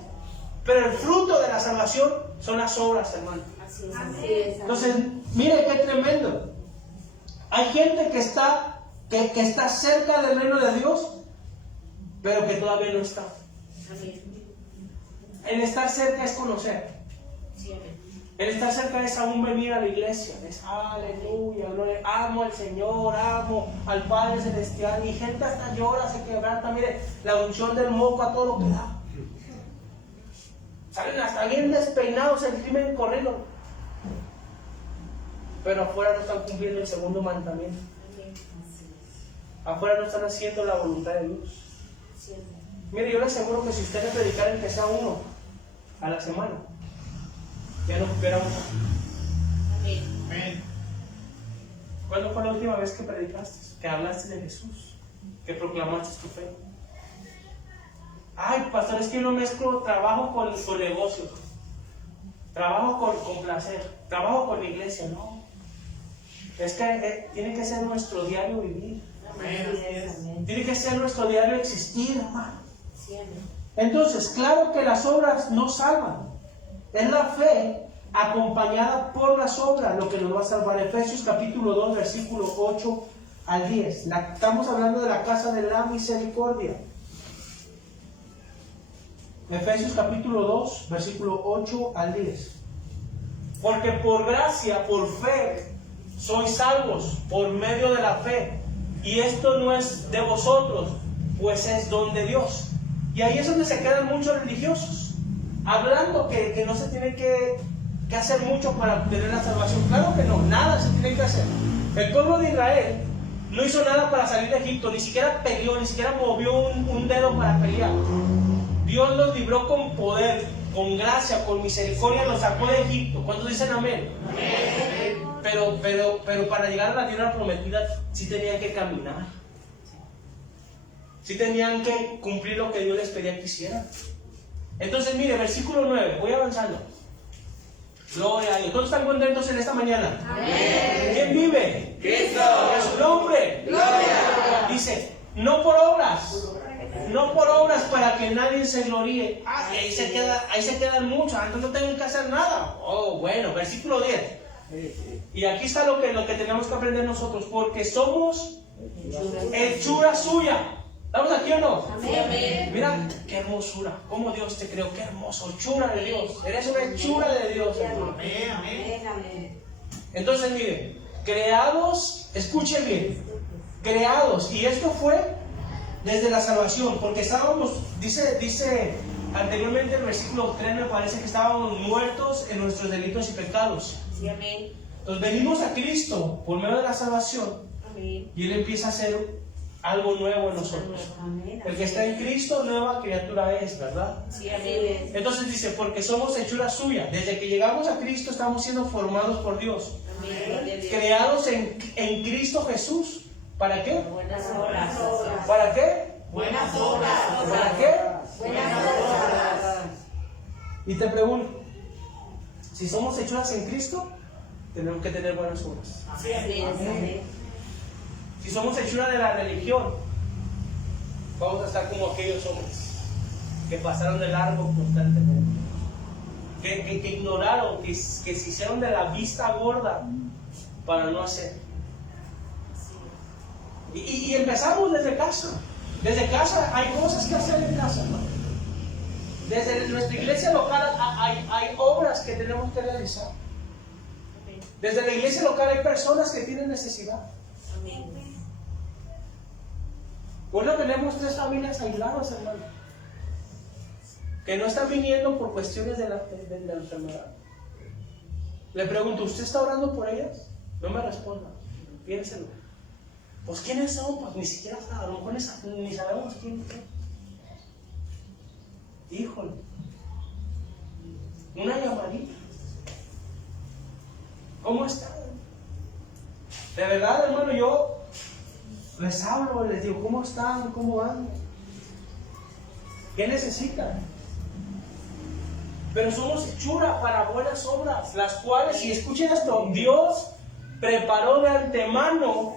pero el fruto de la salvación son las obras, hermano. Así es. Entonces, mire qué tremendo. Hay gente que está cerca del reino de Dios, pero que todavía no está. Amén. El estar cerca es conocer. Sí, amén. El estar cerca es aún venir a la iglesia. Es aleluya, amo al Señor, amo al Padre Celestial. Y gente hasta llora, se quebranta. Mire, la unción del moco a todo lo que da. Salen hasta bien despeinados, el crimen corrido. Pero afuera no están cumpliendo el segundo mandamiento. Amén. Afuera no están haciendo la voluntad de Dios. Sí, amén. Mire, yo le aseguro que si usted le predicara en que sea uno a la semana, ya no supera uno. Amén. ¿Cuándo fue la última vez que predicaste? Que hablaste de Jesús, que proclamaste tu fe. Ay, pastor, es que yo no mezclo trabajo con negocios, trabajo con placer, trabajo con la iglesia, no. Es que tiene que ser nuestro diario vivir. Amén. Tiene que ser nuestro diario existir, hermano. Sí, amén. Entonces, claro que las obras no salvan. Es la fe acompañada por las obras lo que nos va a salvar. Efesios capítulo 2, versículo 8 al 10. Estamos hablando de la casa de la misericordia. Efesios capítulo 2, versículo 8 al 10. Porque por gracia, por fe, sois salvos por medio de la fe. Y esto no es de vosotros, pues es don de Dios. Y ahí es donde se quedan muchos religiosos, hablando que no se tiene que hacer mucho para obtener la salvación. Claro que no, nada se tiene que hacer. El pueblo de Israel no hizo nada para salir de Egipto, ni siquiera peleó, ni siquiera movió un dedo para pelear. Dios los libró con poder, con gracia, con misericordia, los sacó de Egipto. ¿Cuántos dicen amén? Amén. Pero para llegar a la tierra prometida sí tenían que caminar. Sí tenían que cumplir lo que Dios les pedía que hicieran. Entonces, mire, versículo 9, voy avanzando. Gloria a Dios. ¿Todos están contentos en esta mañana? Amén. ¿Quién vive? Cristo. En su nombre. Gloria. Dice, no por obras. No por obras para que nadie se gloríe. Ah, ahí se quedan muchos. Entonces no tengo que hacer nada. Oh, bueno, versículo 10. Y aquí está lo que tenemos que aprender nosotros. Porque somos hechura suya. ¿Estamos aquí o no? Amén. Mira, qué hermosura. Cómo Dios te creó. Qué hermoso. Hechura de Dios. Eres una hechura de Dios, hermano. Amén. Entonces, miren, creados, escuchen bien, creados, y esto fue desde la salvación, porque estábamos, dice anteriormente el versículo 3, me parece que estábamos muertos en nuestros delitos y pecados. Sí, amén. Entonces venimos a Cristo por medio de la salvación, Amén. y Él empieza a hacer algo nuevo en nosotros. El que está en Cristo, nueva criatura es, ¿verdad? Sí, amén. Entonces dice, porque somos hechura suya. Desde que llegamos a Cristo estamos siendo formados por Dios. Amén. Creados en Cristo Jesús. ¿Para qué? Buenas obras. ¿Para qué? Buenas obras. ¿Para qué? Buenas obras. Y te pregunto, si somos hechuras en Cristo, tenemos que tener buenas obras. Sí, amén. Si somos hechura de la religión, vamos a estar como aquellos hombres que pasaron de largo constantemente, que ignoraron, que se hicieron de la vista gorda para no hacer. Y empezamos desde casa. Desde casa hay cosas que hacer en casa, ¿no? Desde nuestra iglesia local hay obras que tenemos que realizar. Desde la iglesia local hay personas que tienen necesidad. Amén. Bueno, tenemos 3 familias aisladas, hermano, que no están viniendo por cuestiones de la enfermedad. Le pregunto, ¿usted está orando por ellas? No me responda, piénselo. Pues ¿quiénes son? Pues ni siquiera a lo mejor ni sabemos quién es. Híjole, una llamadita. ¿Cómo están? De verdad, hermano, yo les hablo, les digo, ¿cómo están? ¿Cómo andan? ¿Qué necesitan? Pero somos hechura para buenas obras, las cuales, si escuchen esto, Dios preparó de antemano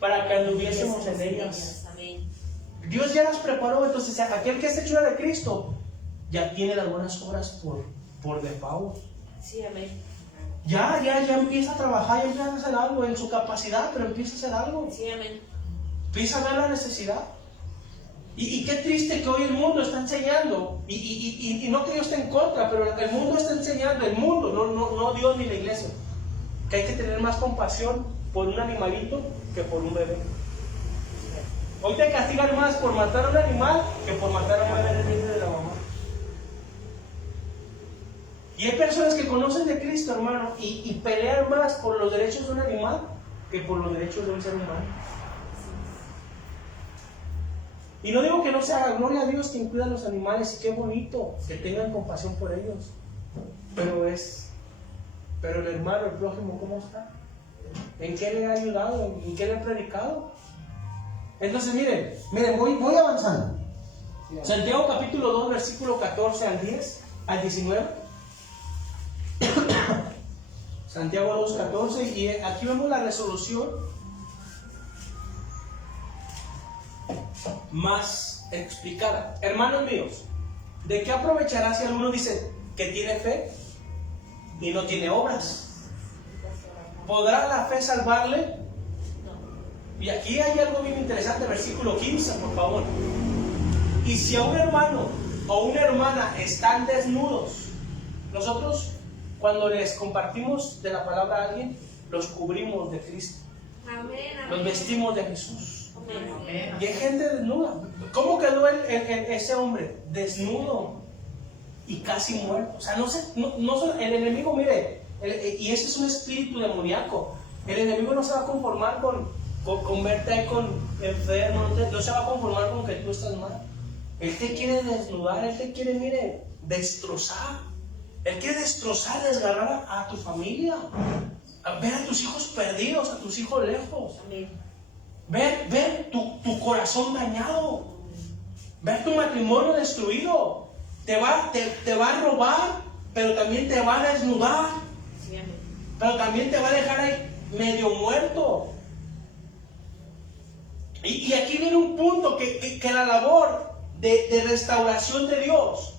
para que anduviésemos en ellas. Amén. Dios ya las preparó, entonces aquel que es hechura de Cristo ya tiene las buenas obras por default. Sí, amén. Ya empieza a trabajar, ya empieza a hacer algo en su capacidad, pero empieza a hacer algo. Sí, amén. Empieza a ver la necesidad. Y qué triste que hoy el mundo está enseñando, y no que Dios esté en contra, pero el mundo está enseñando, el mundo, no Dios ni la iglesia, que hay que tener más compasión por un animalito que por un bebé. Hoy te castigan más por matar a un animal que por matar a un bebé en el vientre de la mamá. Y hay personas que conocen de Cristo, hermano, y pelean más por los derechos de un animal que por los derechos de un ser humano. Y no digo que no se haga, gloria a Dios que cuida a los animales, y qué bonito que tengan compasión por ellos. Pero el hermano, el prójimo, ¿cómo está? ¿En qué le ha ayudado? ¿En qué le ha predicado? Entonces miren, voy avanzando. Santiago capítulo 2, versículo 14 al 10, al 19. Santiago 2, 14, y aquí vemos la resolución más explicada. Hermanos míos, ¿de qué aprovechará si alguno dice que tiene fe y no tiene obras? ¿Podrá la fe salvarle? Y aquí hay algo bien interesante, versículo 15, por favor. Y si a un hermano o una hermana están desnudos, nosotros cuando les compartimos de la palabra a alguien, los cubrimos de Cristo. Amén. Los vestimos de Jesús. Amén. Y hay gente desnuda. ¿Cómo quedó ese hombre? Desnudo y casi muerto. O sea, el enemigo, mire, y ese es un espíritu demoníaco. El enemigo no se va a conformar con verte ahí con enfermo, no se va a conformar con que tú estás mal. Él te quiere desnudar, él te quiere, mire, destrozar. Él quiere destrozar, desgarrar a tu familia, ver a tus hijos perdidos, a tus hijos lejos. Amén. Ver tu corazón dañado, ver tu matrimonio destruido. te va a robar, pero también te va a desnudar, Sí, amén. pero también te va a dejar ahí medio muerto. Y aquí viene un punto que la labor de restauración de Dios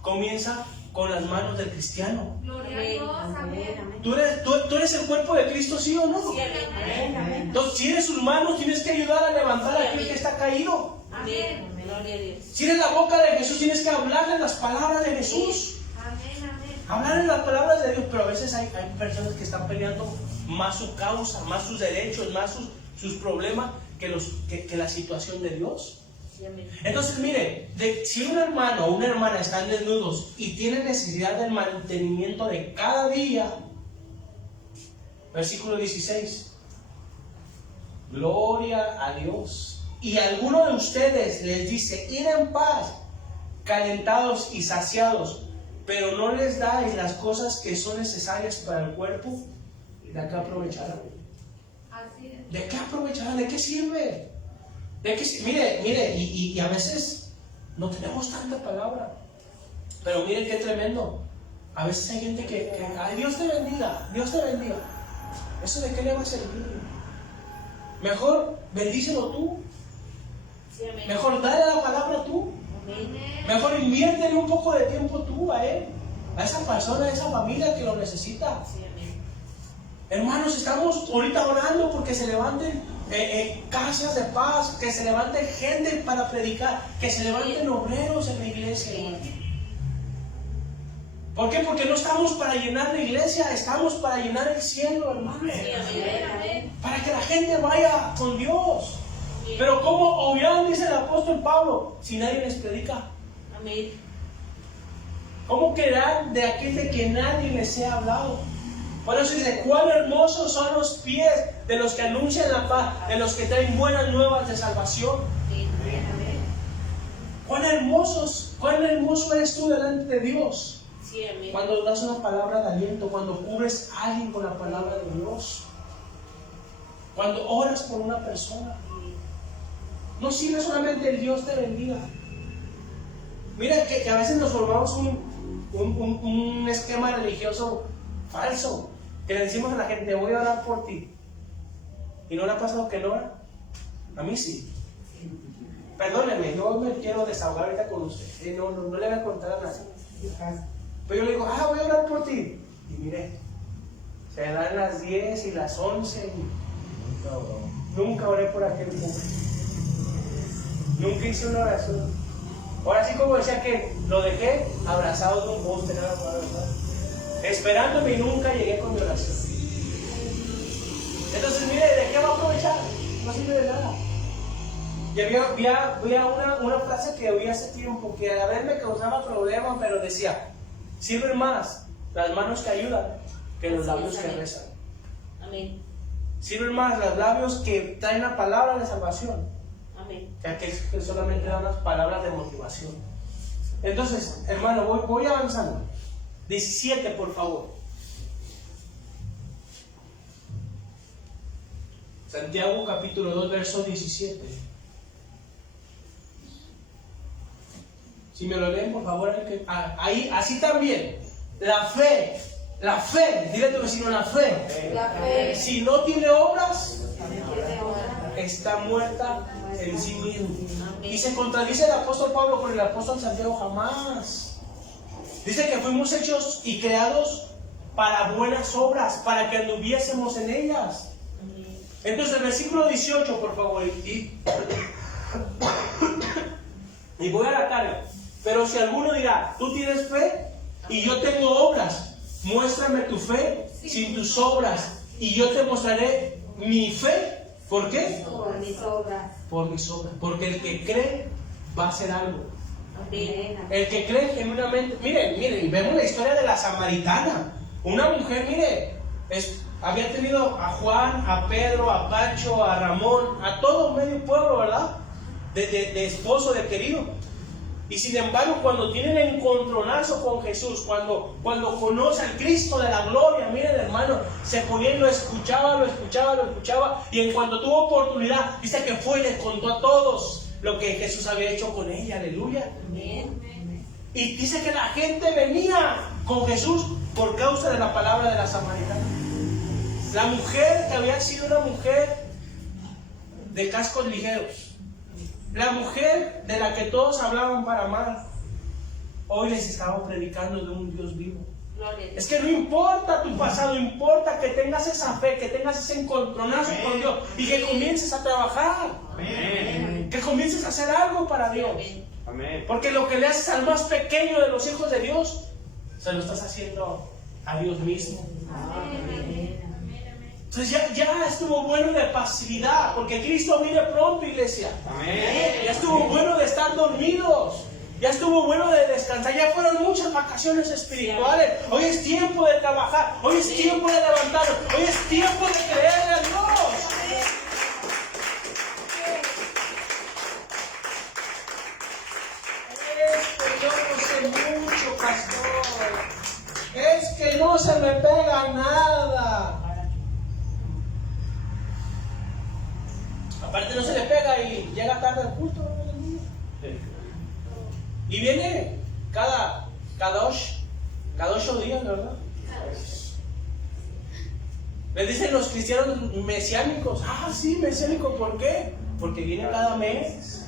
comienza con las manos del cristiano. Gloria a Dios, amén. ¿Tú eres el cuerpo de Cristo, sí o no? Sí, amén. Entonces, si eres sus manos, tienes que ayudar a levantar a aquel que está caído. Amén. Gloria a Dios. Si eres la boca de Jesús, tienes que hablarle las palabras de Jesús. Amén, amén. Hablarle las palabras de Dios, pero a veces hay personas que están peleando más su causa, más sus derechos, más sus problemas que la situación de Dios. Sí, amén. Entonces, mire, si un hermano o una hermana están desnudos y tienen necesidad del mantenimiento de cada día, versículo 16, gloria a Dios. Y alguno de ustedes les dice, id en paz, calentados y saciados, pero no les dais las cosas que son necesarias para el cuerpo, ¿de qué aprovecharán? Así es. ¿De qué aprovecharán? ¿De qué sirve? Mire, y a veces no tenemos tanta palabra, pero mire qué tremendo. A veces hay gente que ay, Dios te bendiga, Dios te bendiga. ¿Eso de qué le va a servir? Mejor bendícelo tú, Sí, amén. mejor dale la palabra tú, Amén. mejor inviértele un poco de tiempo tú a él, a esa persona, a esa familia que lo necesita. Sí, amén. Hermanos, estamos ahorita orando porque se levanten casas de paz, que se levante gente para predicar, que se levanten obreros en la iglesia, hermano. ¿Por qué? Porque no estamos para llenar la iglesia, estamos para llenar el cielo, hermano. Sí, amén. Amén. Para que la gente vaya con Dios. Pero ¿cómo obviamente dice el apóstol Pablo si nadie les predica? Amén. ¿Cómo creerán de aquel de que nadie les sea hablado? Por eso dice, cuán hermosos son los pies de los que anuncian la paz, de los que traen buenas nuevas de salvación. Amén. Amén. Cuán hermoso eres tú delante de Dios. Sí, amén. Cuando das una palabra de aliento, cuando cubres a alguien con la palabra de Dios, cuando oras por una persona. No sirve solamente el Dios te bendiga. Mira que a veces nos formamos un esquema religioso falso, que le decimos a la gente, voy a orar por ti. ¿Y no le ha pasado que no ora? A mí sí. Perdónenme, yo me quiero desahogar ahorita con usted. No le voy a contar a nadie. Pero yo le digo, voy a orar por ti. Y mire, se dan las 10 y las 11 y nunca oré por aquel hombre. Nunca hice una oración. Ahora sí, como decía que lo dejé abrazado de un poste, nada más, ¿verdad? Esperándome y nunca llegué con mi oración. Entonces, mire, ¿de qué va a aprovechar? No sirve de nada. Y había una frase que oí hace tiempo que a veces me causaba problemas, pero decía, sirven más las manos que ayudan que los labios que rezan. Amén. Sirven más los labios que traen la palabra de salvación Amén. que aquellos que solamente dan las palabras de motivación. Entonces, hermano, voy avanzando. 17, por favor. Santiago capítulo 2, verso 17. Si me lo leen, por favor, ahí, así también. La fe, dile a tu vecino, la fe. La fe. Si no tiene obras, Tiene obra. está muerta en sí mismo. Y se contradice el apóstol Pablo con el apóstol Santiago, jamás. Dice que fuimos hechos y creados para buenas obras, para que anduviésemos en ellas. Entonces el versículo 18, por favor, y voy a la carga. Pero si alguno dirá, tú tienes fe y yo tengo obras, muéstrame tu fe sin tus obras y yo te mostraré mi fe. ¿Por qué? Por mis obras. Por mis obras. Porque el que cree va a hacer algo. Amén. El que cree genuinamente. Miren, y vemos la historia de la samaritana. Una mujer, mire, había tenido a Juan, a Pedro, a Pancho, a Ramón, a todo medio pueblo, ¿verdad? De esposo, de querido. Y sin embargo, cuando tienen encontronazo con Jesús, cuando conoce al Cristo de la gloria, miren, hermano, se ponía y lo escuchaba, y en cuanto tuvo oportunidad, dice que fue y les contó a todos lo que Jesús había hecho con ella, aleluya. Amén. Y dice que la gente venía con Jesús por causa de la palabra de la samaritana. La mujer que había sido una mujer de cascos ligeros, la mujer de la que todos hablaban para mal, hoy les estaba predicando de un Dios vivo. Es que no importa tu pasado, importa que tengas esa fe, que tengas ese encontronazo con Dios y que comiences a trabajar. Amén. Que comiences a hacer algo para Dios. Amén. Porque lo que le haces al más pequeño de los hijos de Dios, se lo estás haciendo a Dios mismo. Entonces ya estuvo bueno de pasividad, porque Cristo viene pronto, iglesia. Amén. Ya estuvo bueno de estar dormidos. Ya estuvo bueno de descansar. Ya fueron muchas vacaciones espirituales. Hoy es tiempo de trabajar. Hoy es tiempo de levantarnos. Hoy es tiempo de creerle a Dios. Es que yo no sé mucho, pastor. Es que no se me pega nada. Aparte no se le pega y llega tarde al culto. Y viene cada 8 días, ¿verdad? Le dicen los cristianos mesiánicos. Ah, sí, mesiánico, ¿por qué? Porque viene cada mes.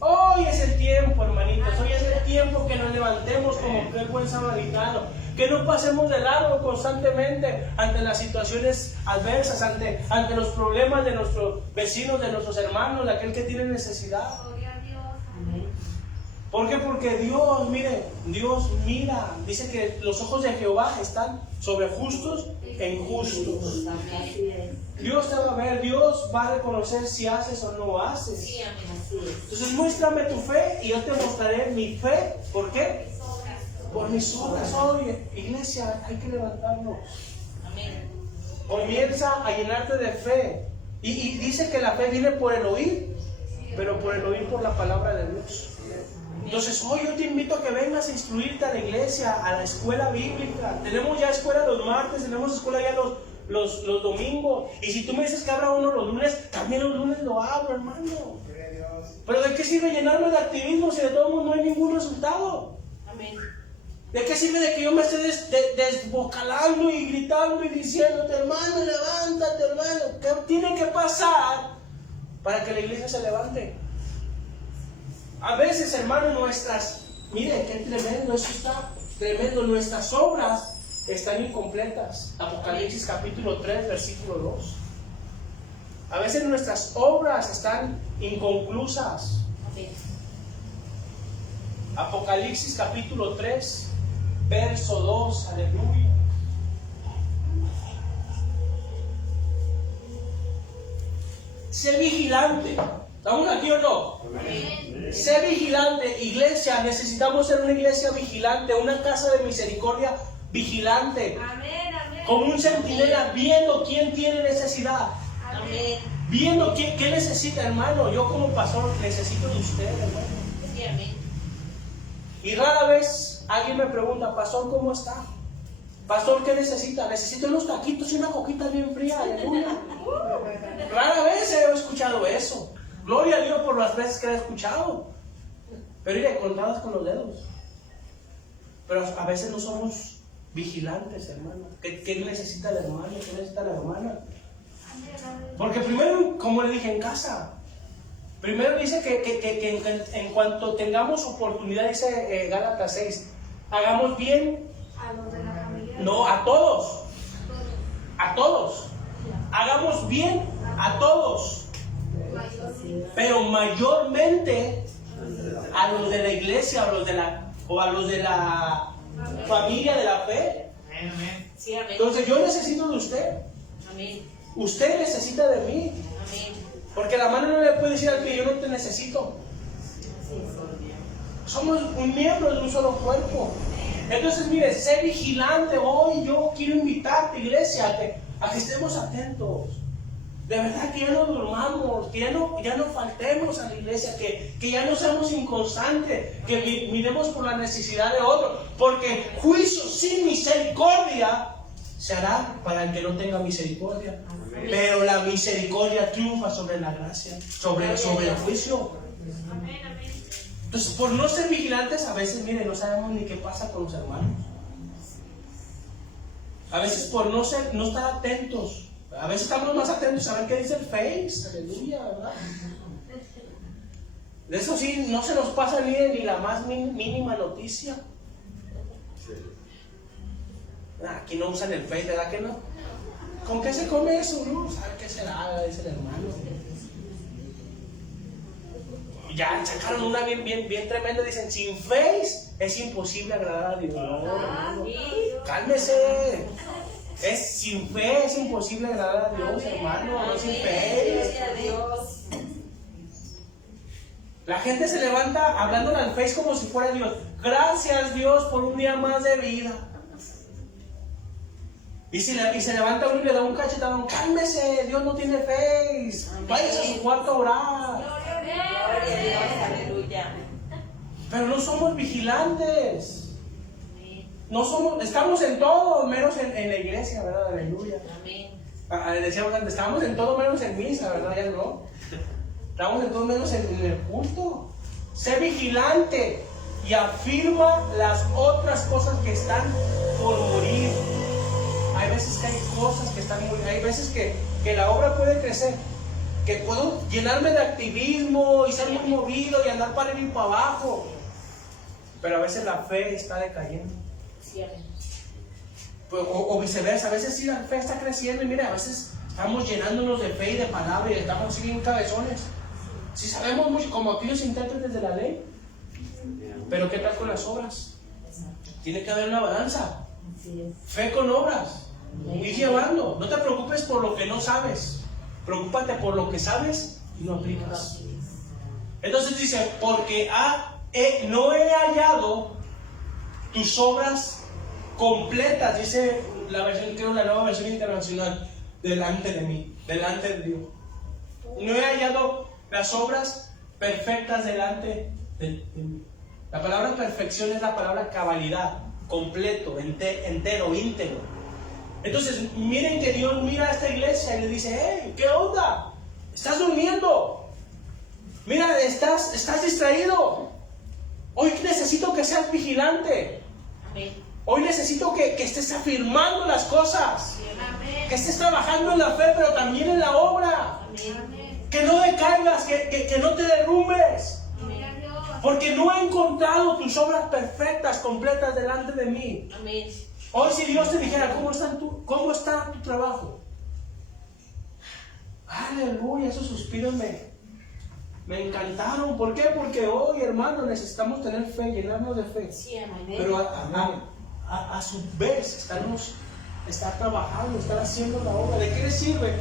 Hoy es el tiempo, hermanitos. Hoy es el tiempo que nos levantemos como el buen samaritano. Que no pasemos de largo constantemente ante las situaciones adversas, ante los problemas de nuestros vecinos, de nuestros hermanos, de aquel que tiene necesidad. ¿Por qué? Porque Dios, mire, Dios mira, dice que los ojos de Jehová están sobre justos e injustos. Dios te va a ver, Dios va a reconocer si haces o no haces. Entonces muéstrame tu fe y yo te mostraré mi fe. ¿Por qué? Por mis obras. Hoy, iglesia, hay que levantarnos. Comienza a llenarte de fe. Y dice que la fe viene por el oír, pero por el oír por la palabra de Dios. Entonces hoy yo te invito a que vengas a instruirte a la iglesia, a la escuela bíblica. Tenemos ya escuela los martes, tenemos escuela ya los domingos. Y si tú me dices que abra uno los lunes, también los lunes lo abro, hermano. Pero ¿de qué sirve llenarme de activismo si de todo mundo no hay ningún resultado? ¿De qué sirve de que yo me esté desbocalando y gritando y diciéndote, hermano, levántate, hermano? ¿Qué tiene que pasar para que la iglesia se levante? A veces, hermano, miren qué tremendo, eso está tremendo, nuestras obras están incompletas. Apocalipsis capítulo 3, versículo 2. A veces nuestras obras están inconclusas. Apocalipsis capítulo 3, verso 2, aleluya. Sé vigilante. ¿Estamos aquí o no? Amén. Sé vigilante, iglesia. Necesitamos ser una iglesia vigilante, una casa de misericordia vigilante. Amén, amén. Como un centinela viendo quién tiene necesidad. Amén. Viendo qué necesita, hermano. Yo como pastor necesito de usted, hermano. Sí, amén. Y rara vez alguien me pregunta, pastor, ¿cómo está? Pastor, ¿qué necesita? Necesito unos taquitos y una coquita bien fría, aleluya. Rara vez he escuchado eso. Gloria a Dios por las veces que he escuchado. Pero mire, contadas con los dedos. Pero a veces no somos vigilantes, hermano. ¿Qué necesita el hermano? ¿Qué necesita la hermana? Porque primero, como le dije, en casa. Primero dice que en cuanto tengamos oportunidad, dice Gálatas 6, hagamos bien. A los de la familia. No, a todos. A todos. Hagamos bien a todos. Pero mayormente a los de la iglesia, a los de la familia de la fe. Sí, amén. Entonces yo necesito de usted. Amén. Usted necesita de mí. Amén. Porque la mano no le puede decir al pie, yo no te necesito. Somos un miembro de un solo cuerpo. Entonces, mire, sé vigilante. Hoy yo quiero invitarte, iglesia, a que estemos atentos. De verdad que ya no durmamos, que ya no faltemos a la iglesia, que ya no seamos inconstantes, que miremos por la necesidad de otro. Porque juicio sin misericordia se hará para el que no tenga misericordia. Amén. Pero la misericordia triunfa sobre la gracia, sobre el juicio. Amén, amén. Entonces, por no ser vigilantes, a veces, miren, no sabemos ni qué pasa con los hermanos. A veces por no estar atentos. A veces estamos más atentos a ver qué dice el Face. Aleluya, ¿verdad? De eso sí, no se nos pasa ni la más mínima noticia. Aquí no usan el Face, ¿verdad que no? ¿Con qué se come eso? No, ¿sabe qué será? Dice el hermano. Ya sacaron una bien tremenda. Dicen, sin Face es imposible agradar a Dios. No, cálmese. Sin fe es imposible agradar a Dios, hermano. No sin fe. La gente se levanta hablándole al Face como si fuera Dios. Gracias, Dios, por un día más de vida. Y se levanta uno y le da un cachetadón. Cálmese, Dios no tiene Face. Váyase a su cuarto a orar. Gloria a Dios, aleluya. Pero no somos vigilantes. No somos, estamos en todo menos en la iglesia, ¿verdad? Aleluya. Amén. Decíamos antes, estamos en todo menos en misa, ¿verdad? Ya no. Estamos en todo menos en el culto. Sé vigilante y afirma las otras cosas que están por morir. Hay veces que hay cosas que están muy... Hay veces que la obra puede crecer. Que puedo llenarme de activismo y ser muy movido y andar para arriba y para abajo. Pero a veces la fe está decayendo. Sí, amén. Pues, o viceversa, a veces sí la fe está creciendo y mira, a veces estamos llenándonos de fe y de palabra y estamos así bien cabezones. Sí sabemos mucho, como aquellos intérpretes de la ley. Pero ¿qué tal con las obras? Tiene que haber una balanza. Fe con obras. Ir llevando. No te preocupes por lo que no sabes. Preocúpate por lo que sabes y lo aplicas. Entonces dice, porque no he hallado tus obras completas, dice la versión, creo la nueva versión internacional, delante de mí, delante de Dios. No he hallado las obras perfectas delante de mí. La palabra perfección es la palabra cabalidad, completo, entero, íntegro. Entonces, miren que Dios mira a esta iglesia y le dice, hey, ¿qué onda? ¿Estás durmiendo? Mira, estás distraído. Hoy necesito que seas vigilante. Amén. Hoy necesito que estés afirmando las cosas. Amén. Que estés trabajando en la fe, pero también en la obra. Amén. Que no decaigas, que no te derrumbes. Amén. Porque no he encontrado tus obras perfectas, completas delante de mí. Amén. Hoy si Dios te dijera, ¿cómo está tu trabajo? Aleluya, esos suspiros me encantaron. ¿Por qué? Porque hoy, hermano, necesitamos tener fe, llenarnos de fe. Sí, amén. Pero a su vez estar trabajando, estar haciendo la obra. ¿De qué le sirve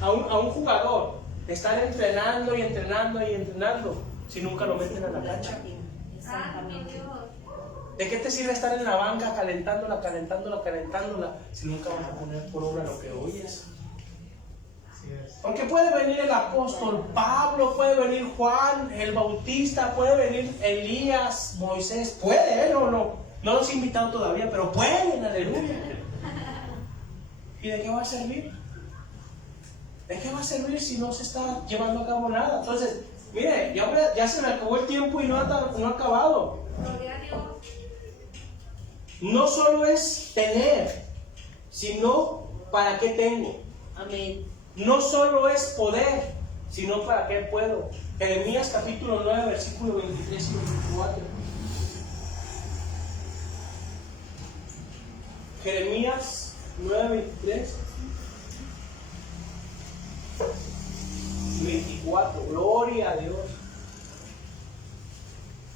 a un jugador estar entrenando y entrenando y entrenando si nunca lo meten a la cancha? Exactamente. ¿De qué te sirve estar en la banca calentándola si nunca vas a poner por obra lo que oyes? Porque puede venir el apóstol Pablo, puede venir Juan el Bautista, puede venir Elías, Moisés, puede, no los he invitado todavía, pero pueden, aleluya. ¿Y de qué va a servir? ¿De qué va a servir si no se está llevando a cabo nada? Entonces, mire, ya se me acabó el tiempo y no ha acabado. No solo es tener, sino para qué tengo. Amén. No solo es poder, sino para qué puedo. Jeremías capítulo 9, versículo 23 y 24. Jeremías 9, 23 y 24. Gloria a Dios.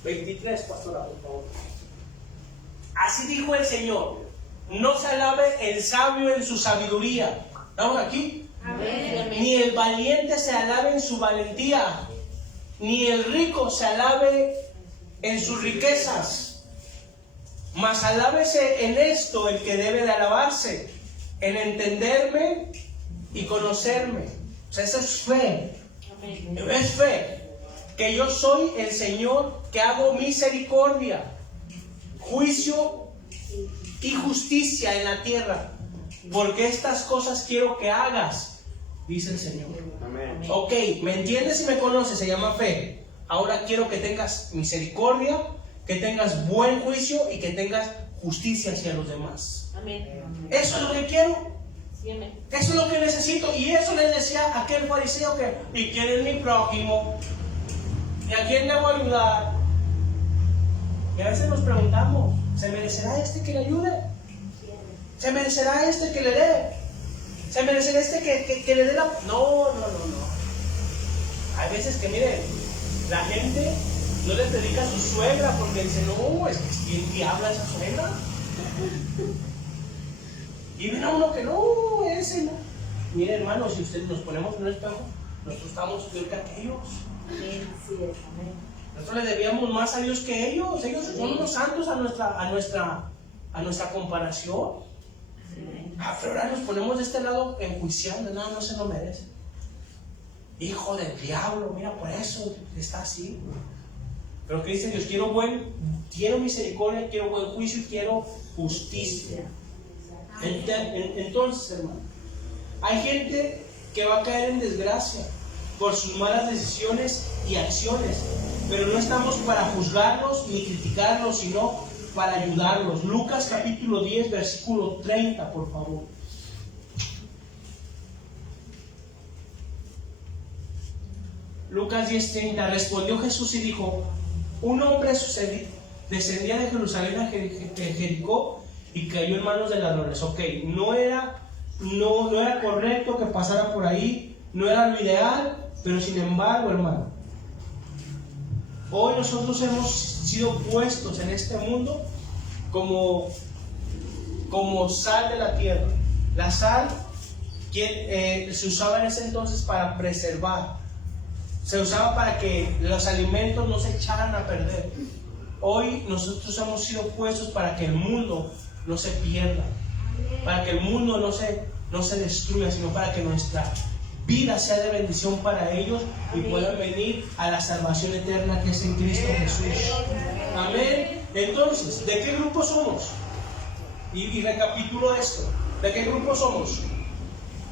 23, pastora, por favor. Así dijo el Señor: no se alabe el sabio en su sabiduría. ¿Estamos aquí? Amén. Ni el valiente se alabe en su valentía, ni el rico se alabe en sus riquezas. Mas alábese en esto el que debe de alabarse, en entenderme y conocerme. O sea, eso es fe. Amén. Es fe. Que yo soy el Señor, que hago misericordia, juicio y justicia en la tierra. Porque estas cosas quiero que hagas, dice el Señor. Amén. Ok, ¿me entiendes y me conoces? Se llama fe. Ahora quiero que tengas misericordia, que tengas buen juicio y que tengas justicia hacia los demás. Amén. Eso es lo que quiero. Sí, amén. Eso es lo que necesito. Y eso les decía aquel fariseo que, ¿y quién es mi prójimo? ¿Y a quién debo ayudar? Y a veces nos preguntamos, ¿se merecerá este que le ayude? ¿Se merecerá este que le dé? ¿Se merecerá este que le dé la...? No. Hay veces que, miren, la gente no le predica a su suegra porque dice, no, es que ¿quién diabla esa suegra? Y ven a uno que no, ese no. Mire, hermano, si ustedes nos ponemos en un espejo, nosotros estamos peor que aquellos. Amén. Sí, amén. Nosotros le debíamos más a Dios que ellos. Ellos son unos santos a nuestra comparación. Pero ahora nos ponemos de este lado enjuiciando. No se lo merece. Hijo del diablo, mira, por eso está así. Pero que dice Dios, quiero misericordia, quiero buen juicio y quiero justicia. Entonces, hermano, hay gente que va a caer en desgracia por sus malas decisiones y acciones, pero no estamos para juzgarlos ni criticarlos, sino para ayudarlos. Lucas capítulo 10, versículo 30, por favor. Lucas 10:30. Respondió Jesús y dijo: un hombre descendía de Jerusalén a Jericó y cayó en manos de ladrones. Ok, no era correcto que pasara por ahí, no era lo ideal, pero sin embargo, hermano, hoy nosotros hemos sido puestos en este mundo como sal de la tierra. La sal se usaba en ese entonces para preservar, se usaba para que los alimentos no se echaran a perder. Hoy nosotros hemos sido puestos para que el mundo no se pierda, para que el mundo no se destruya, sino para que nuestra vida sea de bendición para ellos y puedan venir a la salvación eterna que es en Cristo Jesús. Amén. Entonces, ¿de qué grupo somos? Y recapitulo esto. ¿De qué grupo somos?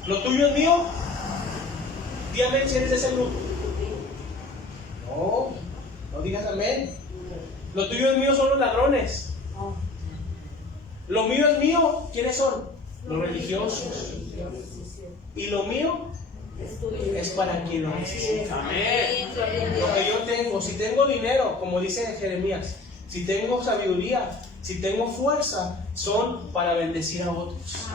¿Lo tuyo es mío? Dígame si eres de ese grupo. No digas amén. Lo tuyo es mío son los ladrones. Lo mío es mío, ¿quiénes son? Los religiosos. Y lo mío es para quien lo necesita. Amén. Lo que yo tengo, si tengo dinero, como dice Jeremías, si tengo sabiduría, si tengo fuerza, son para bendecir a otros,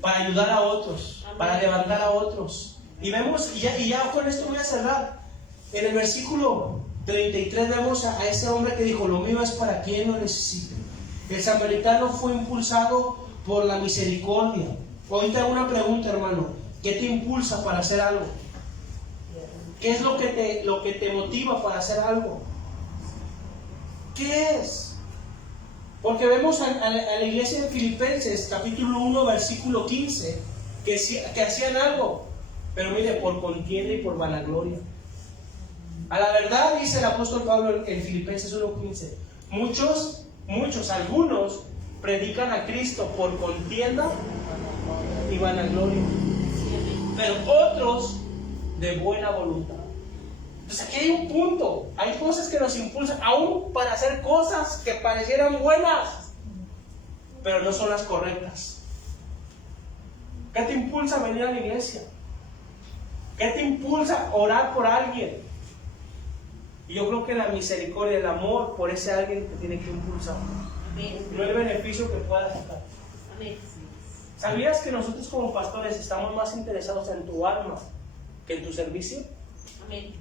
para ayudar a otros, para levantar a otros. Y vemos, y ya con esto voy a cerrar. En el versículo 33 vemos a ese hombre que dijo: lo mío es para quien lo necesite. El samaritano fue impulsado por la misericordia. Hoy te hago una pregunta, hermano: ¿qué te impulsa para hacer algo? ¿Qué es lo que te motiva para hacer algo? ¿Qué es? Porque vemos a la iglesia de Filipenses, capítulo 1, versículo 15, que hacían algo, pero mire, por contienda y por vanagloria. A la verdad, dice el apóstol Pablo en Filipenses 1:15, algunos predican a Cristo por contienda y vanagloria, pero otros de buena voluntad. Entonces aquí hay un punto, hay cosas que nos impulsan aún para hacer cosas que parecieran buenas, pero no son las correctas. ¿Qué te impulsa a venir a la iglesia? ¿Qué te impulsa a orar por alguien? Y yo creo que la misericordia, el amor por ese alguien te tiene que impulsar, no el beneficio que puedas sacar. ¿Sabías que nosotros como pastores estamos más interesados en tu alma que en tu servicio? Amén.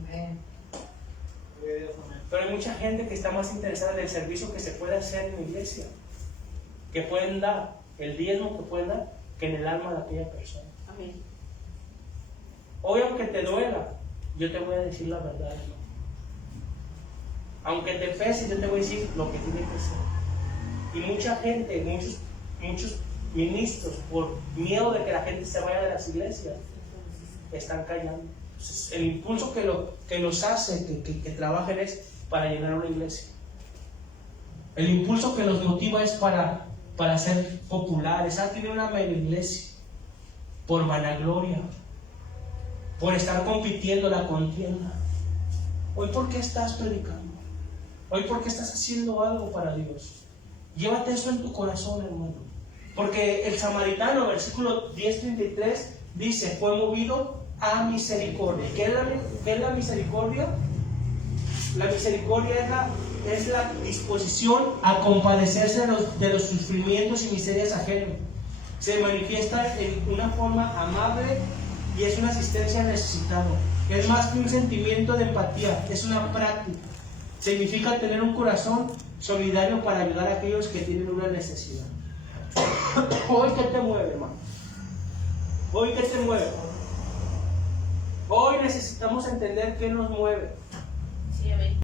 Pero hay mucha gente que está más interesada en el servicio que se puede hacer en la iglesia, que pueden dar, el diezmo que pueden dar, que en el alma de aquella persona. Amén. Hoy, aunque te duela, yo te voy a decir la verdad, ¿no? Aunque te peses, yo te voy a decir lo que tiene que ser. Y mucha gente, muchos ministros, por miedo de que la gente se vaya de las iglesias, están callando. Entonces, el impulso que nos hace que trabajen es para llenar una iglesia. El impulso que los motiva es para ser populares. Tiene una mega iglesia por vanagloria, por estar compitiendo la contienda. Hoy, ¿por qué estás predicando? Hoy, ¿por qué estás haciendo algo para Dios? Llévate eso en tu corazón, hermano. Porque el samaritano, versículo 10:33, dice, fue movido a misericordia. ¿Qué es la misericordia? La misericordia es la disposición a compadecerse de los sufrimientos y miserias ajenos. Se manifiesta en una forma amable y es una asistencia al necesitado. Es más que un sentimiento de empatía, es una práctica. Significa tener un corazón solidario para ayudar a aquellos que tienen una necesidad. Hoy, ¿qué te mueve, hermano? Hoy, ¿qué te mueve? Hoy necesitamos entender qué nos mueve. Sí, amén.